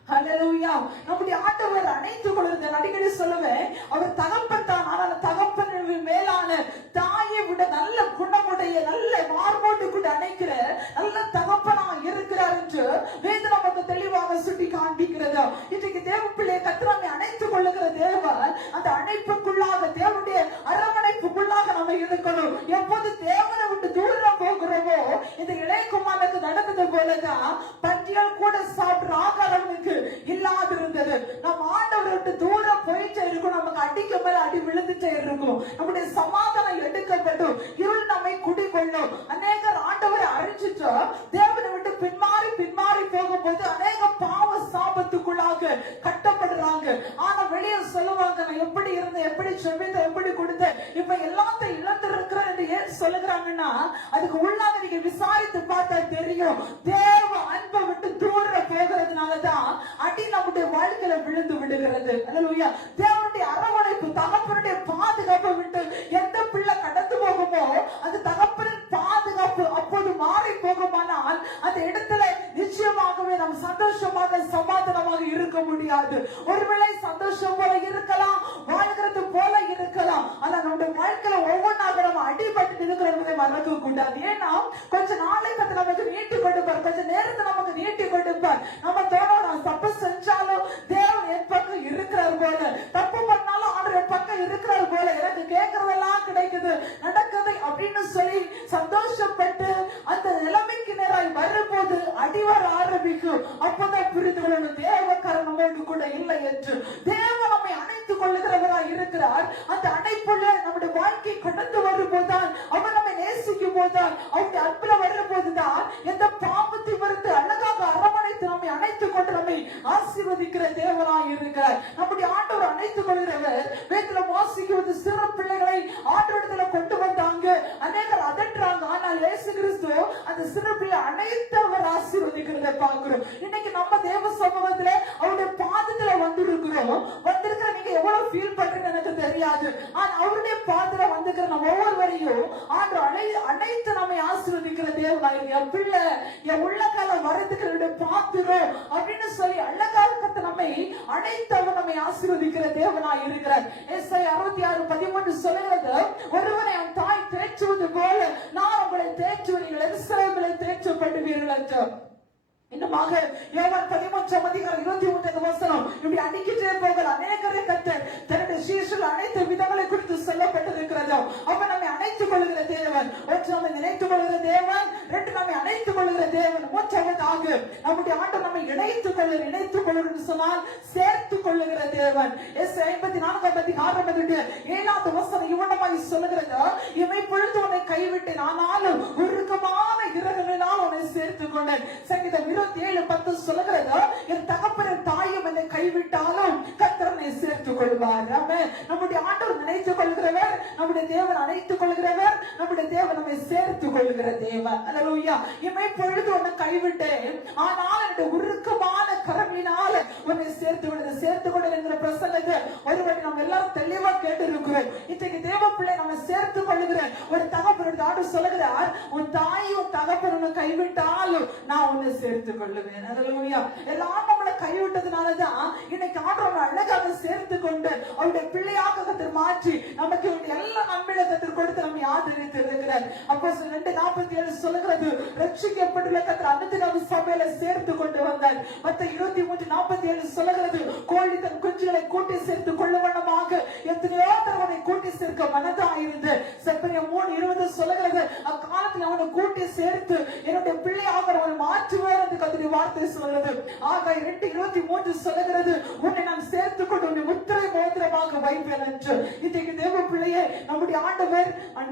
ஹல்லேலூயா. நம்முடைய ஆண்டவர் அணைத்துக் கொள்ளுங்க. அடிக்கடி சொல்லுவேன், அவர் தகப்பன் தான். ஆனால் தகப்பன் மேலான தாயை விட நல்ல குணமுடைய நல்ல மார்போட்டு கூட அணைக்கிற நல்ல தகப்பனா இருக்கிறார் என்று வேதம் நமக்கு தெளிவாக சுட்டி காண்பிக்கிறது. இன்றைக்கு தேவ பிள்ளையை கர்த்தரை அணைத்துக் கொள்ளுகிற தேவன் அந்த அணைப்புக்குள்ளாக தேவனுடைய அரவணைப்புக்குள்ளாக நம்ம இருக்கணும். எப்போது தேவனை விட்டு தூரம் போகிறோமோ இந்த இளையகுமாரனுக்கு நடந்தது போலதான் பன்றிகள் கூட சாப்பிடுற ஆகாரனுக்கு இல்லாதிருந்தது. நம்ம ஆண்டவரை விட்டு தூரம் போயிட்டே இருக்கும், நமக்கு அடிக்க மேல அடி விழுந்துட்டே இருக்கும், நம்முடைய சமாதானம் எடுக்கப்படும், இருள் நம்மை குடிகொள்ளும். அநேகர் ஆண்டவரை அழிச்சிட்டு தேவனை விட்டு பின்மாறி பின்மாறி போகும்போது அநேக பாவ சாபத்துக்குள்ளாக கட்டப்படுறாங்க. ஆனா வெளியே சொல்லுவாங்க, நான் எப்படி இருந்தேன், எப்படி செவித்த, எப்படி கொடுத்தேன், இப்ப எல்லாத்தையும் இழந்து இருக்கிறேன் என்று ஏன் சொல்லுகிறாங்கன்னா அதுக்கு உள்ளாக நீங்க விசாரித்து பார்த்தா தெரியும். தேவ அன்பை விட்டு தூரம் போகிறதுனாலதான் அடி நம்முடைய வாழ்க்கையில விழுந்து விடுகிறது. அல்லேலூயா. தேவனுடைய அரவணைப்பு தகப்பனுடைய பாதுகாப்பை விட்டு எந்த பிள்ளை கடந்து போகுமோ அது தகப்பனின் பாதுகாப்பு அப்போது மாறி போகுமானால் அந்த இடத்துல நிச்சயமாகவே நாம் சந்தோஷமாக சமாதானமாக இருக்க முடியாது. ஒருவேளை சந்தோஷம் போல இருக்கலாம், வாழ்கிறது போல இருக்கலாம், ஆனா நம்முடைய வாழ்க்கையில ஒவ்வொன்றாக நம்ம அடிபட்டு இருக்கிறதை மறக்க கூடாது. ஏன்னா கொஞ்ச நாளைக்கு அது நமக்கு நீட்டி கொடுப்பார், கொஞ்ச நேரத்தை நமக்கு நீட்டி கொடுப்பார். நம்ம தோணும் நான் தப்பு செஞ்சாலும் தேவன் என் பக்கம் இருக்கிறார் போல, தப்பு பண்ணாலும் ஆண்டவர் பக்கம் இருக்கிறார் போல, எனக்கு கேட்கறதெல்லாம் கிடைக்குது நடக்குது அப்படின்னு சொல்லி சந்தோஷப்பட்டு அந்த நிலைமைக்கு நேராய் வரும்போது அடிவர ஆரம்பிக்கும். அப்பதான் புரிந்து கொள்ளணும் தேவக்காரன் நம்மோடு கூட இல்லை என்று. தேவன் நம்மை அணைத்துக் கொள்ளுகிறவராய் இருக்கிறார். அந்த அணைப்புள்ள நம்முடைய வாழ்க்கை கடந்து வரும்போதுதான் அவர் நம்மை நேசிக்கும் போதுதான் அவருடைய அன்புல வரும்போதுதான் எந்த பாவத்தை மறுத்து அழகாக அரவணைத்து நம்மை அணைத்துக் கொண்டு நம்மை ஆசீர்வதிக்கிற தேவனாய் இருக்கிறார். நம்முடைய ஆண்டவர் அணைத்துக் கொள்கிறவர். வேதத்துல வாசிக்கிறது சிறு பிள்ளைகளை ஆண்டவரிடத்துல கொண்டு வந்தாங்க, அநேகர் அதட்டுறாங்க. ஆனால் இயேசு கிறிஸ்து அந்த சிறு பிள்ளை அனைத்தவர் ஆசீர்வதிக்கிறத பார்க்கிறோம். இன்னைக்கு நம்ம தேவ சமூகத்துல அவருடைய பாதத்துல வந்திருக்கிறோம். வந்திருக்கிற நீங்க எவ்வளவு ஃபீல் பண்றீங்க எனக்கு தெரியாது, ஆனா அவருடைய பாதத்துல வந்திருக்கிற நம்ம ஒவ்வொருவரையும் ஆண்டவர் அனைத்து நம்மை ஆசீர்வதிக்கிற தேவனாய் என் பிள்ளை என் உள்ளக்கால வரதுக்கு பாத்துரும் அப்படின்னு சொல்லி அழகாக நம்மை அனைத்தவர் நம்மை ஆசீர்வதிக்கிற தேவனாய் இருக்கிறார். ஏசாயா 66:13 சொல்லுகிறது, ஒருவனை அவன் தாய் தேற்றுவது போல நான் உங்களை தேற்றுவேன், நீங்கள் எருசலேமிலே தேற்றப்படுவீர்கள் என்று. இன்னமாக யோவான் 13:23 இப்படி அடிக்கிட்டே போகலாம். அநேகரை கர்த்தர் தன்னுடைய சீஷர்கள் அனைத்து விதங்களை குறித்து சொல்லப்பட்டிருக்கிறதோ அப்ப நம்மை அணைத்துக் கொள்கிற தேவன், ஒன்று நம்மை நினைத்துக் கொள்கிற தேவன், ரெண்டு நம்மை அணைத்துக் கொள்கிற தேவன், மூன்றாவதாக நம்முடைய ஆண்டு நம்மை இணைத்துக் கொள்ளுன்னு சொன்னால் சேர்த்துக் கொள்ளுகிற தேவன். 54:6 இவனமாய் சொல்லுகிறது, இவை பொழுது உன்னை கைவிட்டேன், ஆனாலும் உருக்கமான இரகங்களினால் உன்னை சேர்த்துக் கொண்டேன். சங்கீதம் 27:10 சொல்லுகிறது, என் தகப்பனின் தாயும் என்னை கைவிட்டாலும் கர்த்தரை சேர்த்துக் கொள்வார். நம்முடைய ஆண்டவர் நினைத்துக் கொள்கிறவர், நம்முடைய தேவன் அணைத்துக் கொள்கிறவர், நம்முடைய தேவன் நம்மை சேர்த்துக் கொள்கிற தேவன். அல்லேலூயா. இமை பொழுது உன்னை கைவிட்டேன், ஆனால் என்னுடைய உருக்கமான கரமினால உன்னை சேர்த்துக் கொண்டு என்கிற பிரசங்கத்தை ஒருவரை நம்ம எல்லாரும் தெளிவா கேட்டு இருக்கிறோம். இன்றைக்கு தேவ பிள்ளை நம்ம சேர்த்துக் கொள்கிற ஒரு தகப்பனுடைய ஆண்டவர் சொல்லுகிறார், உன் தாயும் தகப்பனும் கைவிட்டாலும் நான் உன்னை சேர்த்துக் கொள்ளுவேன். அல்லேலூயா. எல்லாம் நம்மளை கைவிட்டதுனாலதான் இன்னைக்கு ஆண்டவர் அழகாக சேர்த்து கொண்டு அவருடைய பிள்ளையாக கர்த்தர் மாற்றி நமக்கு எல்லா நன்மையை கர்த்தர் கொடுத்து நம்மை ஆதரித்து இருக்கிறார். அப்போஸ்தலர் 2:47 சொல்லுகிறது, ரட்சிக்கப்பட்டுள்ள கர்த்தர் அனைத்து சபையில சேர்த்து கொண்டு வந்தார். மத்தேயு 23:47 சொல்லுகிறது, கோழி தன் குஞ்சுகளை கூட்டி சேர்த்து கொள்ளுவனமாக எத்தனையோ தடவை கூட்டி சேர்க்க மனதாயிருந்து. செப்பனியம் 3:20 சொல்லுகிறது, அக்காலத்தில் அவனை கூட்டி சேர்த்து என்னுடைய பிள்ளையாக அவனை மாற்றுவார் என்று கர்த்தருடைய வார்த்தை சொல்லுகிறது. ஆகாய் 2:23 சொல்லுகிறது, உன்னை நான் சேர்த்துக் கொண்டு உன்னை முத்திரை மோதிரமாக வைப்பேன் என்று. இன்றைக்கு தேவ பிள்ளையே, நம்முடைய ஆண்டவர்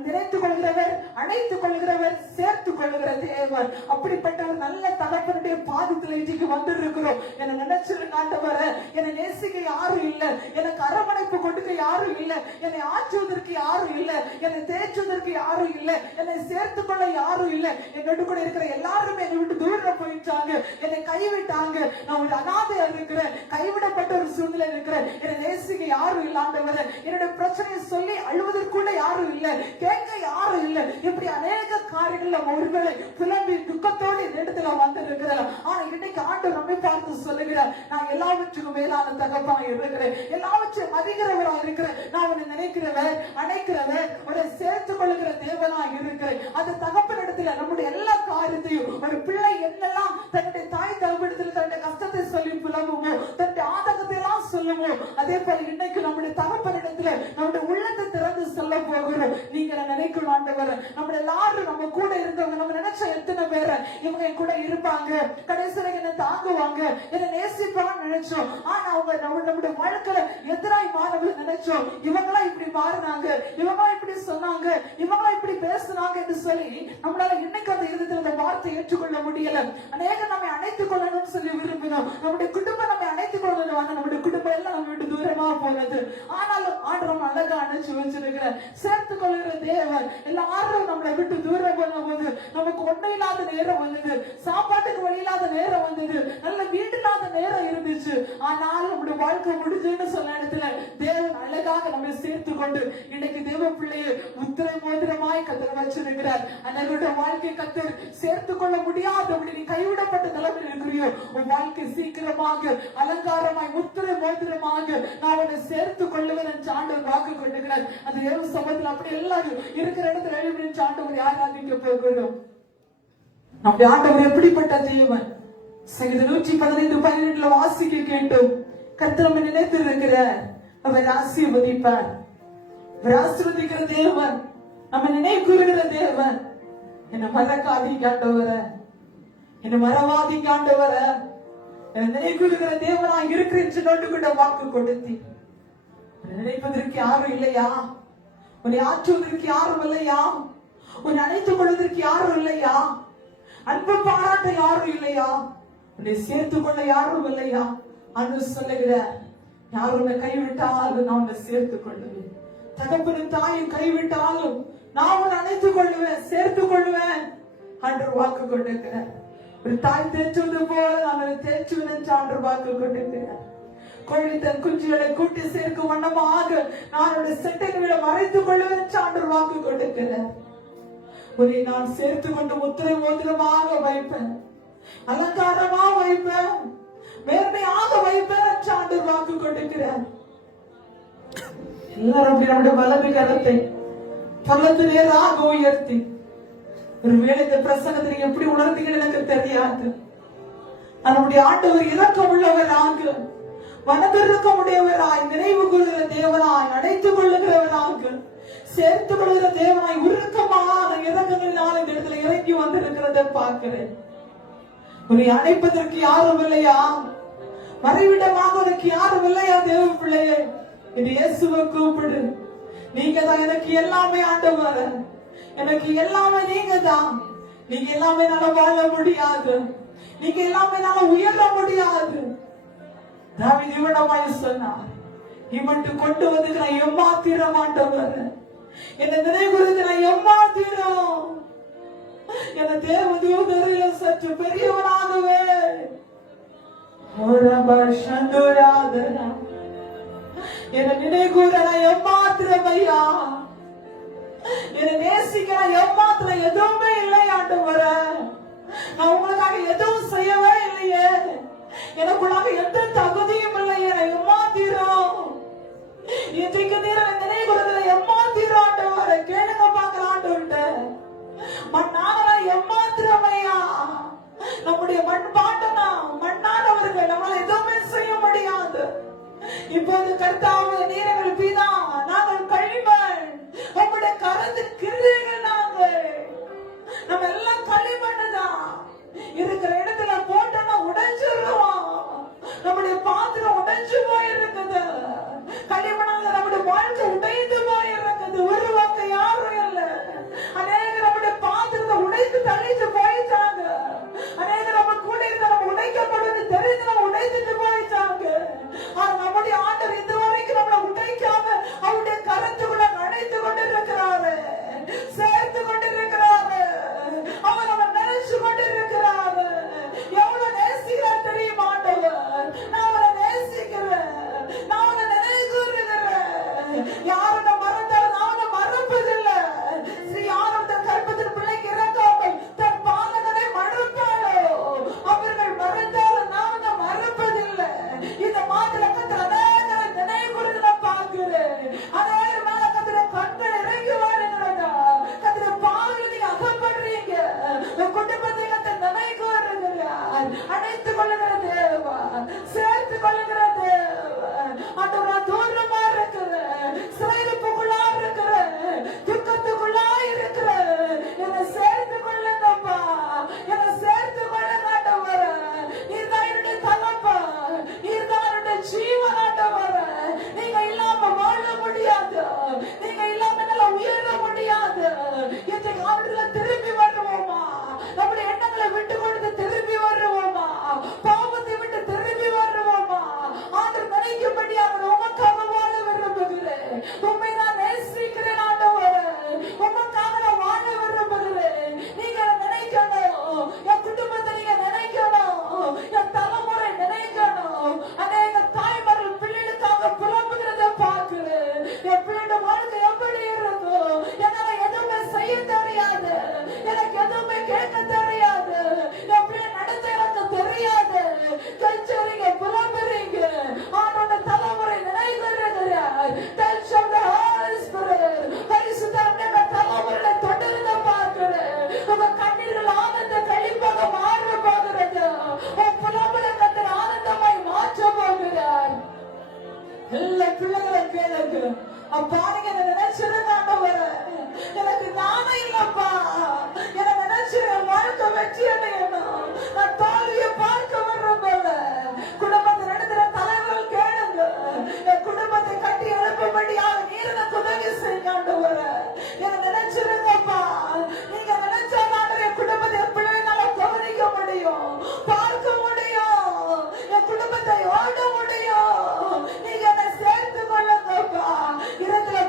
நினைத்துக் கொள்கிறவர், அணைத்துக் கொள்கிறவர், சேர்த்துக் கொள்கிற தேவன். அப்படிப்பட்ட ஒரு நல்ல தகப்பனுடைய பாதத்தில் இன்றைக்கு வந்திருக்கிறோம். என்னை நினைச்சிருக்க ஆண்டவர, என்னை நேசிக்க யாரும் இல்லை, எனக்கு அரவணைப்பு கொடுக்க யாரும் இல்லை, என்னை ஆற்றுவதற்கு யாரும் இல்லை, என்னை தேற்றுவதற்கு யாரும் இல்லை, என்னை சேர்த்துக் கொள்ள யாரும் இல்லை. என்னோட கூட இருக்கிற எல்லாருமே என்னை விட்டு தூரம் போயிட்டாங்க, என்னை கைவிட்டாங்க, நான் ஒரு அனாதையா இருக்கிறேன், கைவிடப்பட்ட ஒரு சூழ்நிலை இருக்கிறேன், என்னை நேசிக்க யாரும் இல்லை ஆண்டவர, என்னோட பிரச்சனையை சொல்லி அழுவதற்குள்ள யாரும் இல்லை, கேட்க யாரும் இல்லை. இப்படி அநேக காரியங்கள் நம்ம ஒருவேளை புலம்பி துக்கத்தோடு இந்த இடத்துல வந்திருக்கிறேன். ஆனா இன்னைக்கு ஆண்டவர் நம்மை பார்த்து சொல்லுகிறார், நான் எல்லாவற்றுக்கும் மேலான தகப்பனா இருக்கிறேன், எல்லாவற்றையும் அதிகிறவராக இருக்கிறேன், நான் உன்னை நினைக்கிறவர், அணைக்கிறவர், உன்னை சேர்த்துக் கொள்ளுகிற தேவனாக இருக்கிறேன். அந்த தகப்பனிடத்துல நம்முடைய எல்லா காரியத்தையும் ஒரு பிள்ளை என்னெல்லாம் தன்னுடைய தாய் தகப்பனிடத்தில் தன்னுடைய கஷ்டத்தை சொல்லி புலம்புமோ, தன்னுடைய ஆதங்கத்தை எல்லாம் சொல்லுமோ, அதே போல இன்னைக்கு நம்முடைய தகப்பனிடத்துல நம்முடைய உள்ளத்தை திறந்து சொல்ல போகிறோம். நீங்க நினைக்கணும் ஆண்டவர், நம்ம எல்லாரும் நம்ம கூட இருக்கவங்க, நம்ம நினைச்ச எத்தனை பேரை இவங்க என் கூட இருப்பாங்க, கடைசியில என்ன தாங்குவாங்க, என்ன நேசிப்பான்னு நினைச்சோம். ஆனா அவங்க நம்முடைய வாழ்க்கையில எதிராய் மாறவர்கள் நினைச்சோம். இவங்களா இப்படி மாறினாங்க, இவங்களா இப்படி சொன்னாங்க, இவங்களா இப்படி பேசினாங்க என்று சொல்லி நம்மளால இன்னைக்கு அந்த இருதயத்தில் அந்த வார்த்தை ஏற்றுக்கொள்ள முடியல. அநேக நம்மை அணைத்துக் கொள்ளணும்னு சொல்லி விரும்பினோம், நம்முடைய குடும்பம் நம்மை அணைத்துக் கொள்ளணும், நம்முடைய குடும்பம் எல்லாம் நம்ம விட்டு தூரமா போனது. ஆனாலும் ஆண்டவர் அழகா அணைச்சு வச்சிருக்கிற சேர்த்துக் கொள்கிற தேவன். எல்லாரும் நம்மளை விட்டு தூரம் பண்ணும் போது நமக்கு ஒண்ணு இல்லாத நேரம் வந்தது, சாப்பாட்டுக்கு வழி இல்லாத நேரம் வந்தது, நல்ல வீடு இல்லாத நேரம் இருந்துச்சு. ஆனாலும் நம்முடைய வாழ்க்கை முடிஞ்சுன்னு சொன்ன இடத்துல தேவன் அழகாக நம்மை சேர்த்து கொண்டு இன்னைக்கு தேவ பிள்ளையை முத்திரை மோதிரமாய் கத்தர் வச்சிருக்கிறார். அன்னையோட வாழ்க்கை கத்தர் சேர்த்துக் கொள்ள முடியாது. அப்படி நீ கைவிடப்பட்ட நிலைமையில் இருக்கிறியோ, உன் வாழ்க்கை சீக்கிரமாக அலங்காரமாய் முத்திரை மோதிரமாக நான் உன்னை சேர்த்துக் கொள்ளுவேன் என்று ஆண்டவர் வாக்கு கொண்டுகிறார். அந்த தேவ சபத்தில் அப்படி எல்லாரும் இருக்கிற இடத்துல எழுதி ஆண்டவர் ஆராதிக்க போகிறோம். நம்முடைய ஆண்டவர் எப்படிப்பட்ட தேவன்? சங்கீதம் 115:12 வாசிக்க கேட்டோம். கர்த்தர் நம்மை நினைத்து இருக்கிறார், அவர் ஆசீர்வதிப்பார். அவர் ஆசீர்வதிக்கிற தேவன், நம்ம நினைவுகிற தேவன். என்ன மறக்காதீங்க ஆண்டவர, என்ன மறவாதீங்க ஆண்டவர, என்ன நினைவுகிற தேவனா இருக்கிறேன் நோட்டு கூட வாக்கு கொடுத்தி. நினைப்பதற்கு யாரும் இல்லையா? உன்னை ஆற்றுவதற்கு யாரும் இல்லையா? உன்னை அணைத்துக் கொள்வதற்கு யாரும் இல்லையா? அன்பு பாராட்ட யாரும் இல்லையா? உன்னை சேர்த்துக் கொள்ள யாரும் இல்லையா? அன்று சொல்லுகிறார், யார் உன்னை கைவிட்டாலும் நான் உன்னை சேர்த்துக் கொள்ளுவேன். தகப்பனும் தாயும் கைவிட்டாலும் நான் உன்னை அணைத்துக் கொள்ளுவேன், சேர்த்துக் கொள்ளுவேன் அன்று வாக்கு கொண்டிருக்கிறார். ஒரு தாய் தேற்றுவது போல நான் தேற்றுவேன் என்று அன்று வாக்கு கொண்டிருக்கிறார். கோழி தன் குஞ்சுகளை கூட்டி சேர்க்கும் வண்ணமாக நான் செட்டைகளை மறைத்துக் கொள்ளுவேன் என்று அன்று வாக்கு கொண்டிருக்கிறார். உன்னை நான் சேர்த்துக் கொண்டு முத்திரை மோதிரமாக வைப்பேன், அலங்காரமா வைப்பேன், மேன்மையாக வைப்பேன் என்று ஆண்டவர் வாக்கு கொடுக்கிறார். எல்லாரும் நம்முடைய வலது கரத்தை பள்ளத்து நேராக உயர்த்தி, ஒருவேளை இந்த பிரசங்கத்தை எப்படி உணர்ந்தீங்கன்னு எனக்கு தெரியாது. நம்முடைய ஆண்டவர் இரக்கம் உள்ளவராக, மனதிறக்கம் உடையவராய், நினைவு கொள்கிற தேவனாய், அடைத்துக் கொள்ளுகிறவராக, சேர்த்துக் கொள்கிற தேவனாய், உருக்கமான இரக்கங்களினால் இந்த இடத்துல இறங்கி வந்திருக்கிறத பார்க்கிறேன். உன்னை அணைப்பதற்கு யாரும் இல்லையா? மறைவிடமாக உனக்கு யாரும் இல்லையா? தேவ பிள்ளையே, இது இயேசுவை கூப்பிடு. நீங்க தான் எனக்கு எல்லாமே ஆண்டவர், எனக்கு எல்லாமே நீங்க தான். நீங்க எல்லாமே என்னால வாழ முடியாது, நீங்க எல்லாமே என்னால உயர முடியாது. தாவீது இவனமாய் சொன்னார், இவன்ட்டு கொண்டு வந்து நான் எம்மாத்திரம் ஆண்டவர், என்னை நினைவுறுத்தி நான் எம்மாத்திரம், என தேவ தூதரில் சற்று பெரியவனாகவே என்னை நினைவுற நான் எம்மாத்திரம் ஐயா, என்னை நேசிக்கிற எம்மாத்திரம் எதுவுமே இல்லை ஆண்டவர. நான் உங்களுக்காக எதுவும் செய்யவே இல்லையே, எனக்குள்ளாக எந்த தகுதியும் இல்லையே, எம்மாத்திரம். இன்றைக்கு நேரம் நினைவுறதுல எம்மாத்திரம் ஆண்டவர. கேளுங்க பார்க்கலாம் ஆண்டவர்கிட்ட, மண்ணான எம்மாத்திரமையா, நம்முடைய மண் பாட்டனா மண்ணானவர்கள், நம்மளால எதுவுமே செய்ய முடியாது. இப்போது கர்த்தாவே, நீரங்கள் பிதா, நாங்கள் களிமண், நம்முடைய கரத்தின் கிரியைகள் நாங்கள், நம்ம எல்லாம் களிமண்ணுதான். இருக்கிற இடத்துல போட்டோம்னா உடைஞ்சிருவோம், நம்முடைய பாத்திரம் உடைஞ்சு போயிருக்குது. களிமண்ணால நம்முடைய வாழ்க்கை உடைந்து போயிருக்குது, உருவாக்க யாரும் இல்லை. அநேகர் நம்முடைய பாத்திரத்தை உடைத்து தள்ளிட்டு போயிட்டாங்க, அநேகர் நம்ம கூட இருக்க நம்ம உடைக்கப்படுவது தெரிந்து நம்ம உடைத்துட்டு போயிட்டாங்க. ஆனா நம்முடைய ஆண்டவர் இதுவரைக்கும் நம்மளை உடைக்காம அவருடைய கரத்துக்குள்ள அணைத்து கொண்டிருக்கிறாரு, சேர்த்து கொண்டிருக்கிறாரு, அவர் நம்ம நினைச்சு கொண்டிருக்கிறாரு. எவ்வளவு நேசிக்கிறார் தெரியுமா ஆண்டவர்? நான் அவரை நேசிக்கிறேன், நான் அவரை நினைக்கிறேன். யாரோட மறந்தாலும் நான் அவனை மறப்பதில்லை. யாரோட கற்பத்தின் பிள்ளைக்கு இறக்காமல் தன் பாலகனை மறப்பாளோ, அவர்கள் மறந்தாலும் நான் அவனை மறப்பதில்லை. இந்த மாதிரி அநேகரை நினைவுறுதில பார்க்கிறேன். அநேகர் மேல கத்திர கண்கள் இறங்கி வருகிறதா, கத்திர பாவங்கள் நீங்க அகப்படுறீங்க, குடும்பத்தை கத்த நினைக்கிறார். அணைத்துக் கொள்ளுகிற தேவா, சேர்த்து கொள்ளுகிற தேவா, ஆண்டவரா தூரமா இருக்கிற, சிறையிருப்புக்குள்ளா இருக்கிற, துக்கத்துக்குள்ளா இருக்கிற, என்னை சேர்த்து கொள்ளுங்கப்பா, என்னை சேர்த்து கொள்ளுங்க ஆண்டவர. நீதான் என்னுடைய தகப்பா, நீதான் என்னுடைய ஜீவன் ஆண்டவர. நீங்க இல்லாம வாழ முடியாது, நீங்க இல்லாம என்னால உயர முடியாது. இன்றைக்கு ஆண்டுல திரும்பி வருவோமா, நம்முடைய எண்ணங்களை விட்டு கொடுத்து திரும்பி வருவோமா, பாவத்தை விட்டு திரும்பி வருவோமா. ஆண்டு நினைக்கும்படியாக உமக்காக வாழ விரும்புகிறேன், உண்மை நான் நேசிக்கிறேன் ஆண்டவர, உமக்காக நான் வாழ விரும்புகிறேன். நீங்க நினைக்கணும், என் குடும்பத்தை நீங்க நினைக்கணும், என் தலைமுறை நினைக்கணும். அநேக தாய்மார்கள் பிள்ளைகளுக்காக புலம்புகிறத பார்க்கிறேன். என் பிள்ளையோட வாழ்க்கை எப்படி இருக்கும், என்னால எதுவுமே செய்ய தெரியாது, எனக்கு எதுவுமே கேட்க தெரியாது, என் பிள்ளை நடத்த எனக்கு தெரியாது. கல்ச்சரிங்க, புலம்புறீங்க, ஆனோட தலைமுறை நினைக்கிறார். டென்ஷன் பரிசுத்தமான தலைமுறை தொடர்ந்து பார்க்கிறேன். உங்க கண்ணீர்கள் ஆனந்த கழிப்பாக மாற போகிறது, உன் புலம்புல கத்தர் ஆனந்தமாய் மாற்ற போகிறார். எல்லா பிள்ளைகளும் கேளுங்க, அப்பா நீங்க நினைச்சிருங்க ஆண்டவர, எனக்கு நானே இல்லப்பா, எனக்கு நினைச்சு என் வாழ்க்கை வெற்றி அடையணும், நான் தோல்வியை பார்க்க விரும்பல. குடும்பத்தை நடத்துற தலைவர்கள் கேளுங்க, என் குடும்பத்தை கட்டி எழுப்பும்படியாக நீர் எனக்கு உதவி செய்ய ஆண்டவர. என்னை நினைச்சிருங்கப்பா, நீங்க நினைச்சாலும் என் குடும்பத்தை என் பிள்ளைனால கவனிக்க முடியும், பார்க்க முடியும், என் குடும்பத்தை ஓட முடியும். நீங்க என்னை சேர்த்து கொள்ளுங்கப்பா. இடத்துல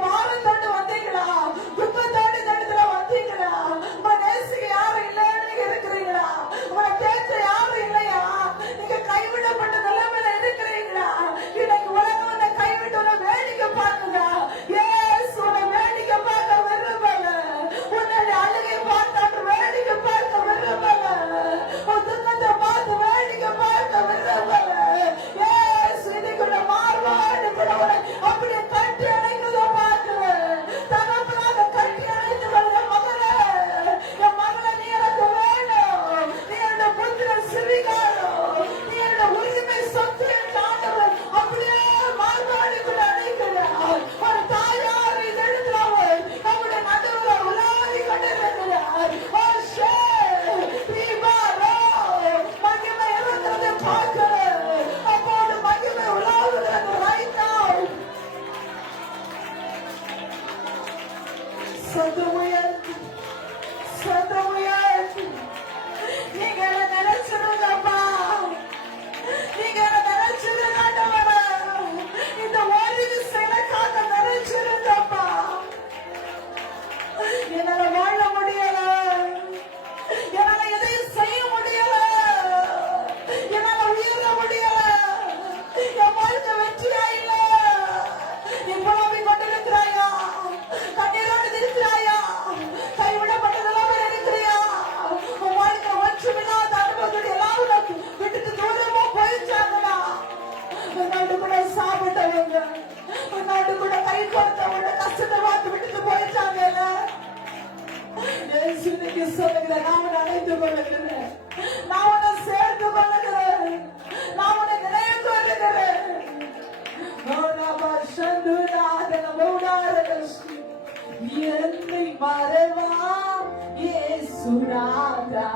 சுனாதா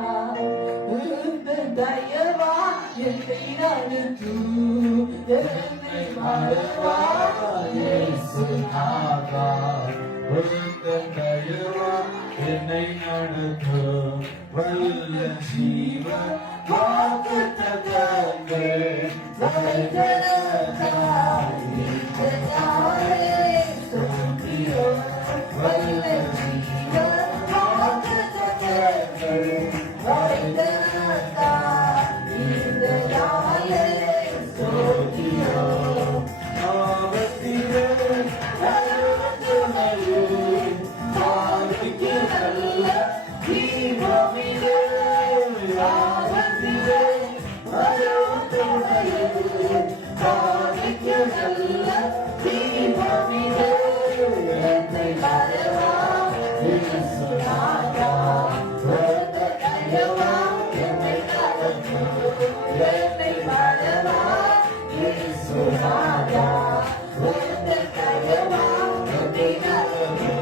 இந்த தயவா என்னை நடத்து என்னை மறவா இயேசுநாதா உந்தன் தயவா என்னை நடத்தும் வல்ல ஜீவன் வாக்குத்தத்தங்கள் வைத்தனதாய் நின்றதாயே ஸ்தோத்திரம் வல்ல ஜீவன் வாக்குத்தத்தங்கள் வைத்தனதாய் நின்றதாயே ஸ்தோத்திரம் ஆவத்திலே அருளுமையே ஆவிக்கு நல்ல தீபமிலே ஆவத்திலே அருளுமையே ஆவிக்கு நல்ல தீபமிலே என்னை வரவா இயேசுநாதா உந்த தயவா என்னை நடத்து என்னை வரவா இயேசுநாதா உந்த தயவா என்னை நடத்து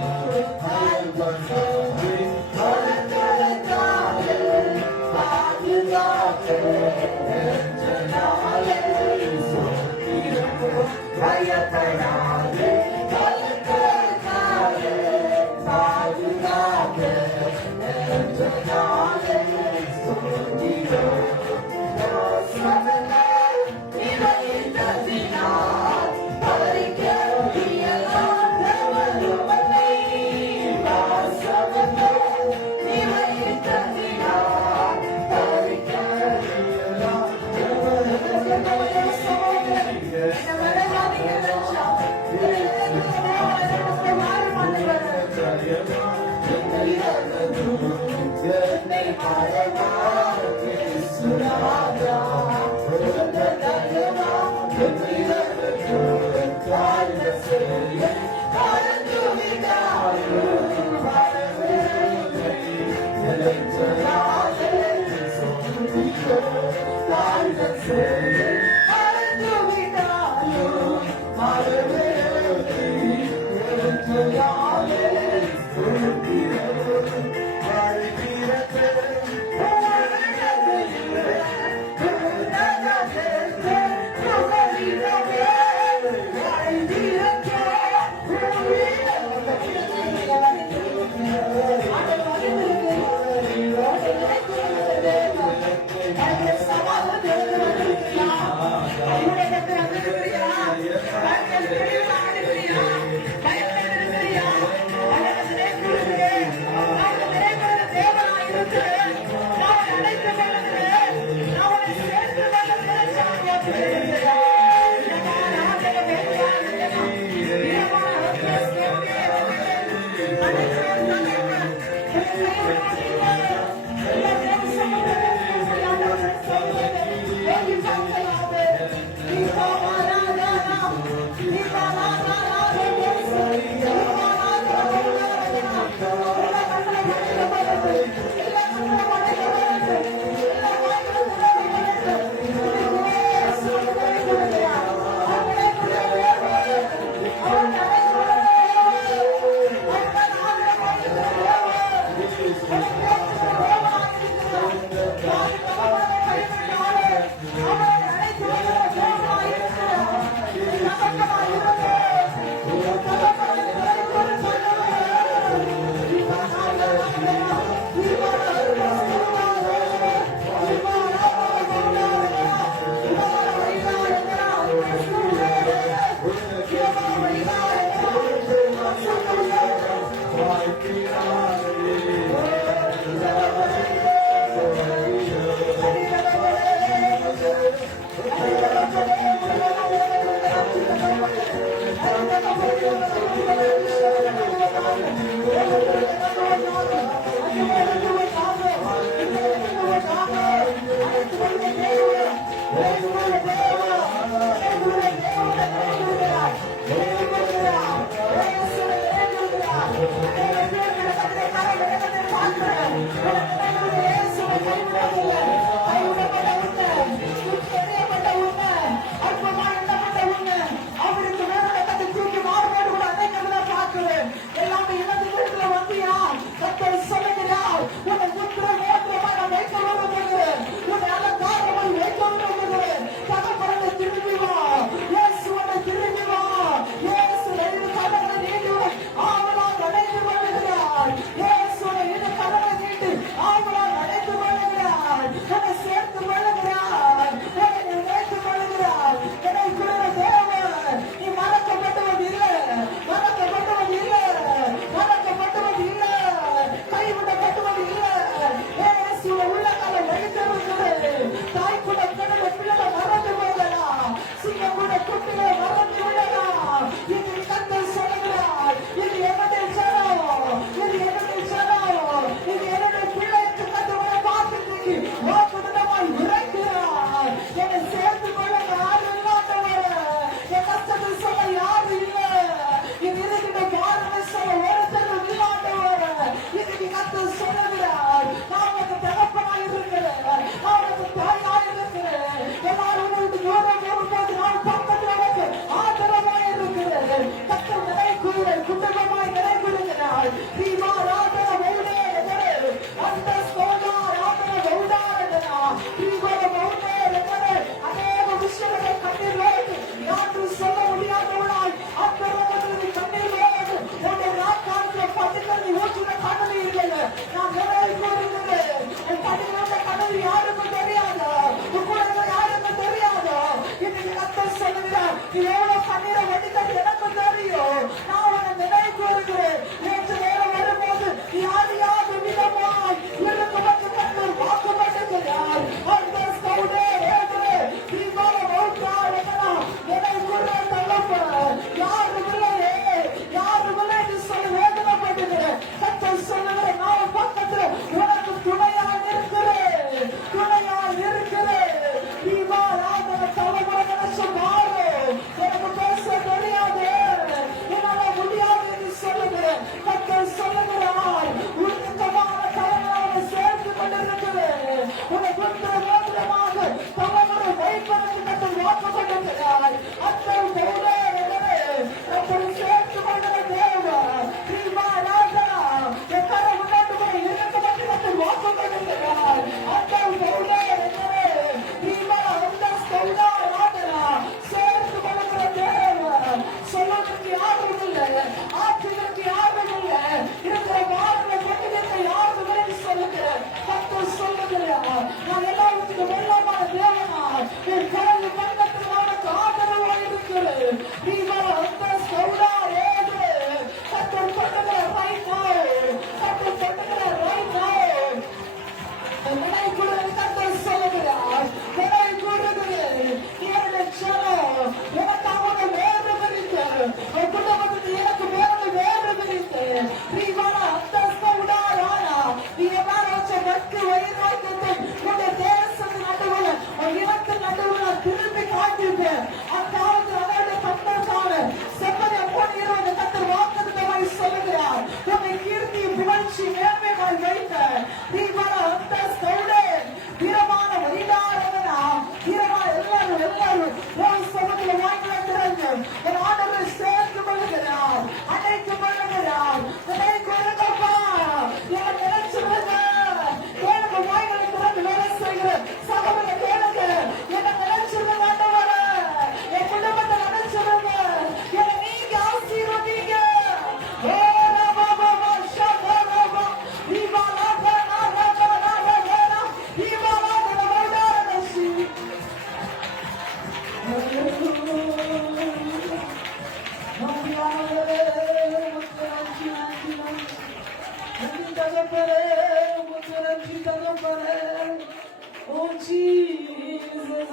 பயப்படாதே பயப்படாதே பாதுகாதே என்றாலே சொல்கிறோம் இவையிட்டதினால் பறிக்க இயலாதவருமனை வாசவனே இவையிட்டதினால் பறிக்க என்னை மறவா இயேசுநாதா உந்த தயவா என்னை நடத்து காய்ந்த செய்யை கலந்து விடாது வரவில்லை நிலைத்ததாலே காய்ந்த செய்யை கலந்து விடாது வரவில்லை நிலைத்ததாலே எல்லாமே இவங்க வீட்டுல வந்தியா கத்தர் சொல்லுகிறார் உன்னை நீ எவ்வளவு கண்ணீரை வடித்தது எனக்கு தெரியும். நான் உன்னை நினைவு கூறுகிறேன். நேற்று நேரம் வரும்போது யாரையாவது விதமாய் இருக்கு கண்ணூர் வாக்கு பண்ணுகிறார். அந்த சவுடே தீபாவளி நினைவு கூற தள்ளப்ப யாரும் இல்லையே, யாரும் இல்லை என்று சொல்லி வேதனைப்படுகிறேன். கர்த்தர் சொல்லுகிறேன், நான் பக்கத்துல உனக்கு துணையாக இருக்கிறேன், துணையாக இருக்கிறேன். தீபாவளி தலைமுறை நினைச்சு மாறும். எனக்கு பேச தெரியாது, என்னால முடியாது என்று சொல்லுகிறேன். கர்த்தர் சொல்லுகிறார், உன்னதமான தலைமுறை சேர்த்து கொண்டிருக்கிறேன். உன்னை கொண்டு வேதமாக தலைமுறை வைப்பதற்கு கர்த்தர் வாக்கு கொண்டிருக்கிறார். அந்த அப்படி சேர்த்து கொண்ட தேவா தீபாவளி எத்தனை முன்னாடி போய் இருக்கப்பட்டு கர்த்தர் வாக்கு கொண்டிருக்கிறார். அந்த சேர்த்து கொள்ளுகிற தேவன் சொல்லுவதற்கு யாரும் இல்லை, ஆட்சிகளுக்கு யாரும் இல்லை, இருக்கிற வாழ்வை கொண்டிருக்க யாரும் இல்லை சொல்லுகிறேன். கர்த்தர் சொல்லுகிறார், நான் எல்லாத்துக்கும் வெள்ளமான தேவனா, என் கடவுள் பக்கத்தில் அவனுக்கு ஆதரவாக இருக்கிறேன். நீங்கள் அந்த சௌடா ஏது கர்த்தர் சொல்லுகிற ரைட் நாள், கர்த்தர் சொல்லுகிற ரைட் நாள் நினைவு கூறுவது. கர்த்தர் சொல்லுகிறார், நினைவு கூறுகிறேன். என்னுடைய ஜனம் எனக்காக வேறு பிரித்து, என் குடும்பத்துக்கு எனக்கு வேறு பிரித்து, நீவான அந்தஸ்து உடாரானா, நீ எவ்வாறு வச்ச வெற்றி வைராக்கியத்தை உன்னுடைய தேசத்தின் நடுவில், உன் இனத்தின் நடுவில் திருப்பி காட்டிருப்பேன். அக்காலத்தில் அவருடைய கத்தற்கான செப்பனை போட்டு இருவது கத்தர் வாக்குத்தத்தமாய் சொல்லுகிறார். உன்னை கீர்த்தி புகழ்ச்சி மேன்மையாய் வைத்த நீவான அந்தஸ்து வீரமான வழிகாரனா, வீரமான எல்லாரும் ஒரு சமத்தில் வாங்கிட்டு ஒரு ஆண்டவரை சேர்த்து கொள்ளுகிறார், அழைத்து கொள்ளுகிறார். நினைக்கப்பா என் நினைச்சுடுங்க, எனக்கு வாய்களை திறந்து வேலை செய்கிற சகோதர கேளுங்க, என்னை நினைச்சுடுங்க ஆண்டவர, என் குடும்பத்தை நினைச்சுடுங்க, என்னை நீங்க ஆசீர்வதிங்க.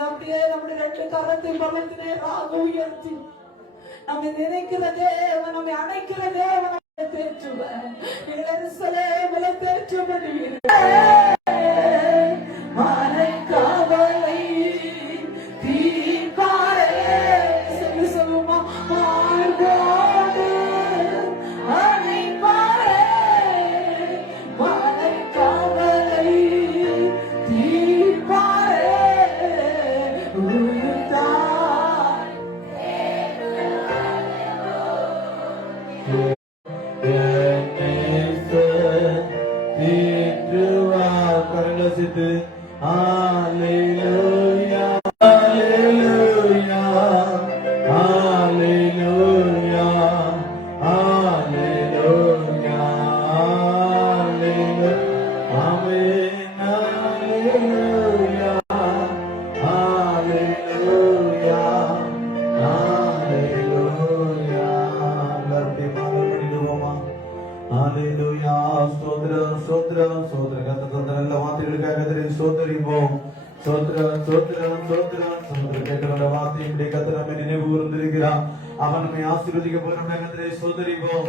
அப்படியே நம்முடைய ரெண்டு கரத்தை பலத்தினே உயர்த்தி நம்மை நினைக்கிற தேவன், நம்மை அணைக்கிற தேவன் தேற்றுவேன். தேற்றுவீர்கள் மனை காவலை தீர்ப்பாரே சொல்லுமா மார்கோடு அணைப்பாரே மனை காவலை தீர்ப்பாரே உயிர்த்தாய் Hallelujah, hallelujah, hallelujah, hallelujah, hallelujah, amen, hallelujah, hallelujah, hallelujah. Hallelujah, stotram, stotram, stotram. கர்த்தர் நல்ல வார்த்தைகளுக்காக கர்த்தரை ஸ்தோத்திரிப்போம். ஸ்தோத்திரம், ஸ்தோத்திரம், ஸ்தோத்திரம், ஸ்தோத்திரம். கேட்கிற வார்த்தையின்படி கர்த்தர் நம்மை நினைவு கூர்ந்திருக்கிறார். அவன் நம்மை ஆசீர்வதிக்க போகிறோம். கர்த்தரை ஸ்தோத்திரிப்போம்.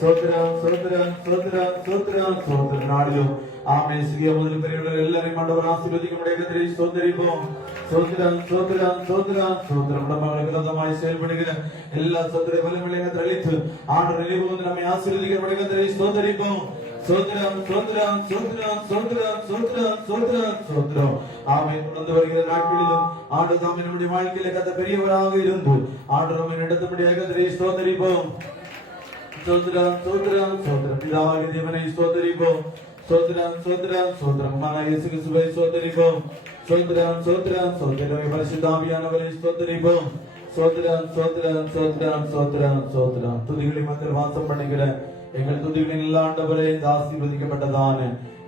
ஸ்தோத்திரம், ஸ்தோத்திரம், ஸ்தோத்திரம், ஸ்தோத்திரம், ஸ்தோத்திரம். நாடிலும் ஆமே சிறிய முதல் பெரியவர்கள் எல்லாரையும் ஆண்டவர் ஆசீர்வதிக்க முடிய கர்த்தரை ஸ்தோத்திரிப்போம். ஸ்தோத்திரம், ஸ்தோத்திரம், ஸ்தோத்திரம், ஸ்தோத்திரம். நம்மளுக்கு விரோதமாய் செயல்படுகிற எல்லா சத்துரை வல்லமையை அழித்து ஆண்டவர் நினைவு வந்து நம்மை ஆசீர்வதிக்க முடிய கர்த்தரை ஸ்தோத்திரிப்போம். சோத்ரம் சோத்ரம் சோத்ரம் சோத்ரம் சோத்ரம் சோத்ரம் சோத்ரம். ஆமை தொடர்ந்து வருகிற நாட்களிலும் ஆண்டு தாமே நம்முடைய வாழ்க்கையில கத்த பெரியவராக இருந்து ஆண்டு நம்மை நடத்தபடியாக கர்த்தரை ஸ்தோத்திரிப்போம். சோத்ரம் சோத்ரம் சோத்ரம். பிதாவாகிய தேவனை ஸ்தோத்திரிப்போம். சோத்ரம் சோத்ரம் சோத்ரம். மகனாகிய இயேசு கிறிஸ்துவை ஸ்தோத்திரிப்போம். சோத்ரம் சோத்ரம் சோத்ரம். பரிசுத்த ஆவியானவரை ஸ்தோத்திரிப்போம். சோத்ரம் சோத்ரம் சோத்ரம் சோத்ரம் சோத்ரம். துதிகளின் மத்தியில் வாசம் பண்ணுகிற எங்கள் துதிகளின் ஆண்டவரே, இந்த ஆசீர்வதிக்கப்பட்டதான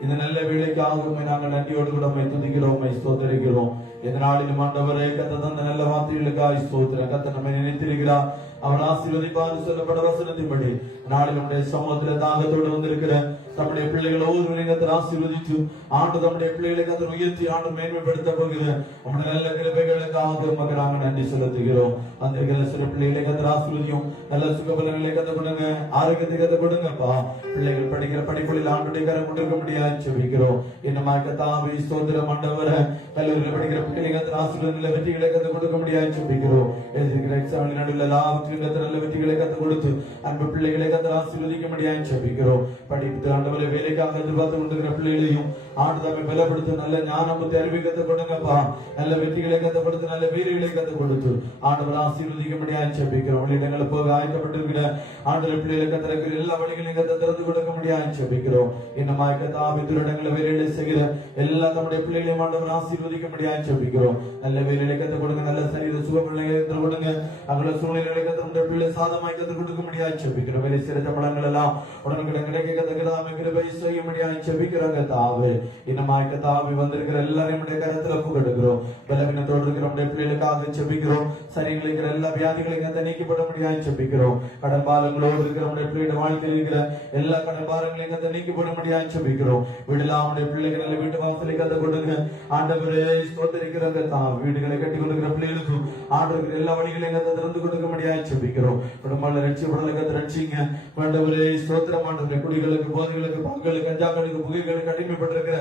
இந்த நல்ல வேலைக்காக நாங்கள் நன்றியோடு கூட உம்மை துதிக்கிறோம், உம்மை ஸ்தோத்திரிக்கிறோம். இந்த நாளிலும் ஆண்டவரே கத்த தந்த நல்ல வார்த்தைகளுக்காய் ஸ்தோத்திரம். கத்த நம்மை நினைத்திருக்கிறார், அவர் ஆசீர்வதிப்பார் சொல்லப்பட்ட வசனத்தின்படி நாளில் நம்முடைய சமூகத்தில் தாகத்தோடு வந்திருக்கிற நம்முடைய பிள்ளைகள் ஒவ்வொருவரையும் கத்தர் ஆசீர்வதித்து ஆண்டு நம்முடைய பிள்ளைகளை கத்தர் உயர்த்தி ஆண்டு மேன்மைப்படுத்த போகிற நம்முடைய நல்ல கிருபைகளுக்காக உமக்கு நாங்கள் நன்றி செலுத்துகிறோம். அந்த சில பிள்ளைகளை கத்தர் ஆசீர்வதியும், நல்ல சுகபலங்களை கத்த கொடுங்க, ஆரோக்கியத்தை கத்த கொடுங்கப்பா. பிள்ளைகள் படிக்கிற படிப்புகளில் ஆண்டுடைய கரம் கொடுக்க முடியாது செபிக்கிறோம். என்னமா கத்தாவை ஸ்தோத்திரம் ஆண்டவரே, கல்லூரியில் படிக்கிற பிள்ளைகளை கத்தர் ஆசீர்வாதங்களை வெற்றிகளை கத்த கொடுக்க முடியாது செபிக்கிறோம். எழுதிக்கிற எக்ஸாமில் நடுவில் எல்லாவற்றையும் கத்தர் நல்ல வெற்றிகளை கத்த கொடுத்து அன்பு பிள்ளைகளை கத்தர் ஆசீர்வதிக்க முடியாது செபிக்கிறோம். படிப்பு ஆண்டவரை வேலைக்காக எதிர்பார்த்து கொண்டிருக்கிற பிள்ளைகளையும் ஆண்டு தம்மை பலப்படுத்தி நல்ல ஞானத்தை அறிவிக்கத்தை கொடுங்கப்பா. நல்ல வெற்றிகளை கத்த கொடுத்து நல்ல வீரர்களை கத்த கொடுத்து ஆண்டவர் ஆசீர்வதிக்க முடியாது செபிக்கிறோம். வெளியிடங்களை போக ஆயத்தப்பட்டிருக்கிற ஆண்டவர் பிள்ளைகளை கத்திருக்கிற எல்லா வழிகளையும் கத்த திறந்து கொடுக்க முடியாது செபிக்கிறோம். இன்னமா கத்தாவி துரிடங்களை வேலைகளை செய்கிற எல்லா நம்முடைய பிள்ளைகளையும் ஆண்டவர் ஆசீர்வதிக்க முடியாது செபிக்கிறோம். நல்ல வேலைகளை கத்த கொடுங்க, நல்ல சரீர சுகப்பிள்ளைகளை கத்த கொடுங்க, அவங்கள சூழ்நிலைகளை கத்த நம்முடைய பிள்ளை சாதமாய் கத்த கொடுக்க முடியாது செபிக்கிறோம். வேலை சிறந்த பலங்கள் எல்லாம் உடனுக்குடன் கிடைக்க கத்துக்கிறாம கிருபை செய்ய முடியாது செபிக்கிறாங்க தாவு. இன்னமாய் கத்தாவி வந்திருக்கிற எல்லாரையும் கரத்துல புகெடுக்கிறோம். பலவீனத்தோடு இருக்கிற நம்முடைய பிள்ளைகளுக்காக செபிக்கிறோம். சரிகள் இருக்கிற எல்லா வியாதிகளையும் கத்த நீக்கப்பட முடியாது செபிக்கிறோம். கடன் பாரங்களோடு இருக்கிற நம்முடைய பிள்ளையோட வாழ்க்கையில் இருக்கிற எல்லா கடன் பாரங்களையும் கத்த நீக்கப்பட முடியாது செபிக்கிறோம். வீடுல அவனுடைய பிள்ளைகள் நல்ல வீட்டு வாசலை கத்த கொடுங்க ஆண்டவரே ஸ்தோத்திரிக்கிறாங்க தாவு. வீடுகளை கட்டி கொடுக்கிற பிள்ளைகளுக்கும் ஆண்டவருக்கு எல்லா வழிகளையும் கத்த திறந்து கொடுக்க முடியாது செபிக்கிறோம். குடும்பங்களை ரட்சிப்படலை கத்த ரட்சிங்க ஆண்டவரே ஸ்தோத்திரம். ஆண்டவரே குடிகளுக்கு போதைகளுக்கு பாக்களுக்கு கஞ்சாக்களுக்கு புகைகளுக்கு அடிமைப்பட்டிருக்கிற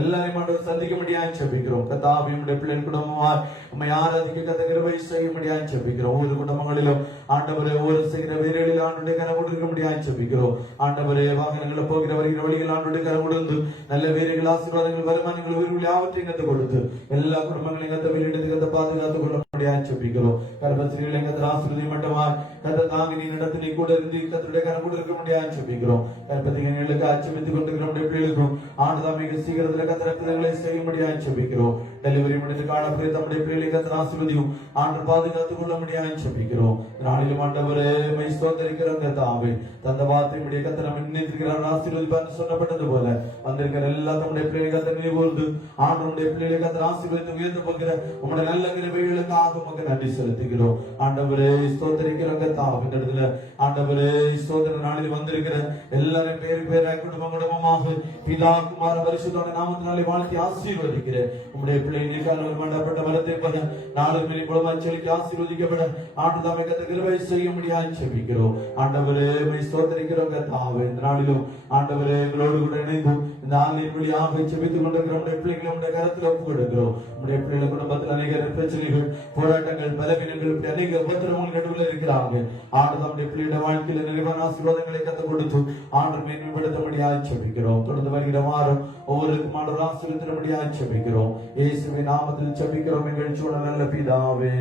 எல்லாரையும் ஆண்டவர் சந்திக்க முடியாது செபிக்கிறோம். கத்தாவி நம்முடைய பிள்ளைகள் குடும்பமாய் நம்மை ஆராதிக்க கத்த கிருபை செய்ய முடியாது செபிக்கிறோம். ஒவ்வொரு குடும்பங்களிலும் ஆண்டவரே ஒவ்வொரு செய்கிற வேலைகளில் ஆண்டுடைய கரம் கொடுக்க முடியாது செபிக்கிறோம். ஆண்டவரே வாகனங்களை போகிற வருகிற வழிகள் ஆண்டுடைய கரம் கொடுத்து நல்ல வீரர்கள் ஆசீர்வாதங்கள் வருமானங்கள் உயிர்கள் யாவற்றையும் கத்து கொடுத்து எல்லா குடும்பங்களையும் கத்த வீடு கத்த பாதுகாத்துக் கொள்ள முடியாது செபிக்கிறோம். கர்ப்பஸ்ரீகளை கத்த ஆசீர்வதி மட்டுமா கத்த தாங்கி நீ நடத்தி நீ கூட இருந்து கத்தருடைய கரம் கொடுக்க முடியாது செபிக்கிறோம். கர்ப்பதிகளுக்கு அச்சமித்துக் கொண்டிருக்கிற நம்முடைய பிள்ளைகளுக்கும் ஆண்டுதான் மிக சீக்கிரத்தில் கத்த ரத்தங்களை செய்ய முடியாது செபிக்கிறோம். டெலிவரி முடிந்து காணப்படுகிற நம்முடைய பிள்ளைகளை கத்த ஆசீர்வதியும் ஆண்டு பாதுகாத்துக் கொள்ள முடியாது செபிக்கிறோம். நாளிலும் ஆண்டவரே மை ஸ்தோத்திரிக்கிறோம் தாவே. தந்த வார்த்தையுடைய கத்த நம்ம நினைத்திருக்கிறார் ஆசீர்வதிப்பார் சொல்லப்பட்டது போல வந்திருக்கிற எல்லா நம்முடைய பிள்ளைகளை கத்த நினைவுகூர்ந்து ஆண்டு நம்முடைய பிள்ளைகளை கத்த ஆசீர்வதித்து உயர்ந்து போகிற உங்களுடைய நல்ல கிருபைகளுக்காக உமக்கு நன்றி செலுத்துகிறோம். ஆண்டவரே ஸ்தோத்திரிக்கிறோம் தாவே. இந்த இடத்துல ஆண்டவரே ஸ்தோத்திர நாளில் வந்திருக்கிற எல்லாரும் பேரு பேராய் குடும்பமாக பிதா குமார பரிசுத்த நாமத்தினாலே வாழ்த்தி ஆசீர்வதிக்கிறேன். உம்முடைய பிள்ளைகளுக்காக மண்டப்பட்ட வரத்தை பத நாளை மேலே மூலமாய் செலுத்தி ஆசீர்வதிக்கப்பட ஆண்டு தாமே கத்த கிருபை செய்ய முடியாது செபிக்கிறோம். ஆண்டவரே மை ஸ்தோத்திரிக்கிறோம் தாவே. இந்த நாளிலும் ஆண்டவரே எங்களோடு கூட இணைந்து இந்த ஆன்லைன் வழியாக செபித்துக் கொண்டிருக்கிற நம்முடைய பிள்ளைகளை நம்முடைய கரத்தில் ஒப்புக் கொடுக்கிறோம். நம்முடைய பிள்ளைகள் குடும்பத்தில் அநேக பிரச்சனைகள் போராட்டங்கள் பலவீனங்கள் இப்படி அநேக உபத்திரவங்கள் நடுவில் இருக்கிறாங்க. ஆண்டு நம்முடைய பிள்ளையோட வாழ்க்கையில நிறைவான ஆசீர்வாதங்களை கற்றுக் கொடுத்து ஆண்டு மேன்மைப்படுத்தபடியாக செபிக்கிறோம். தொடர்ந்து வருகிற வாரம் ஒவ்வொருக்கும் ஆண்டு ஆசீர்வதித்தபடியாக செபிக்கிறோம். இயேசுவின் நாமத்தில் செபிக்கிறோம் எங்கள் சூழல் நல்ல பிதாவே.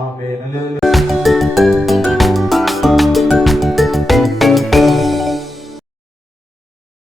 ஆமென்.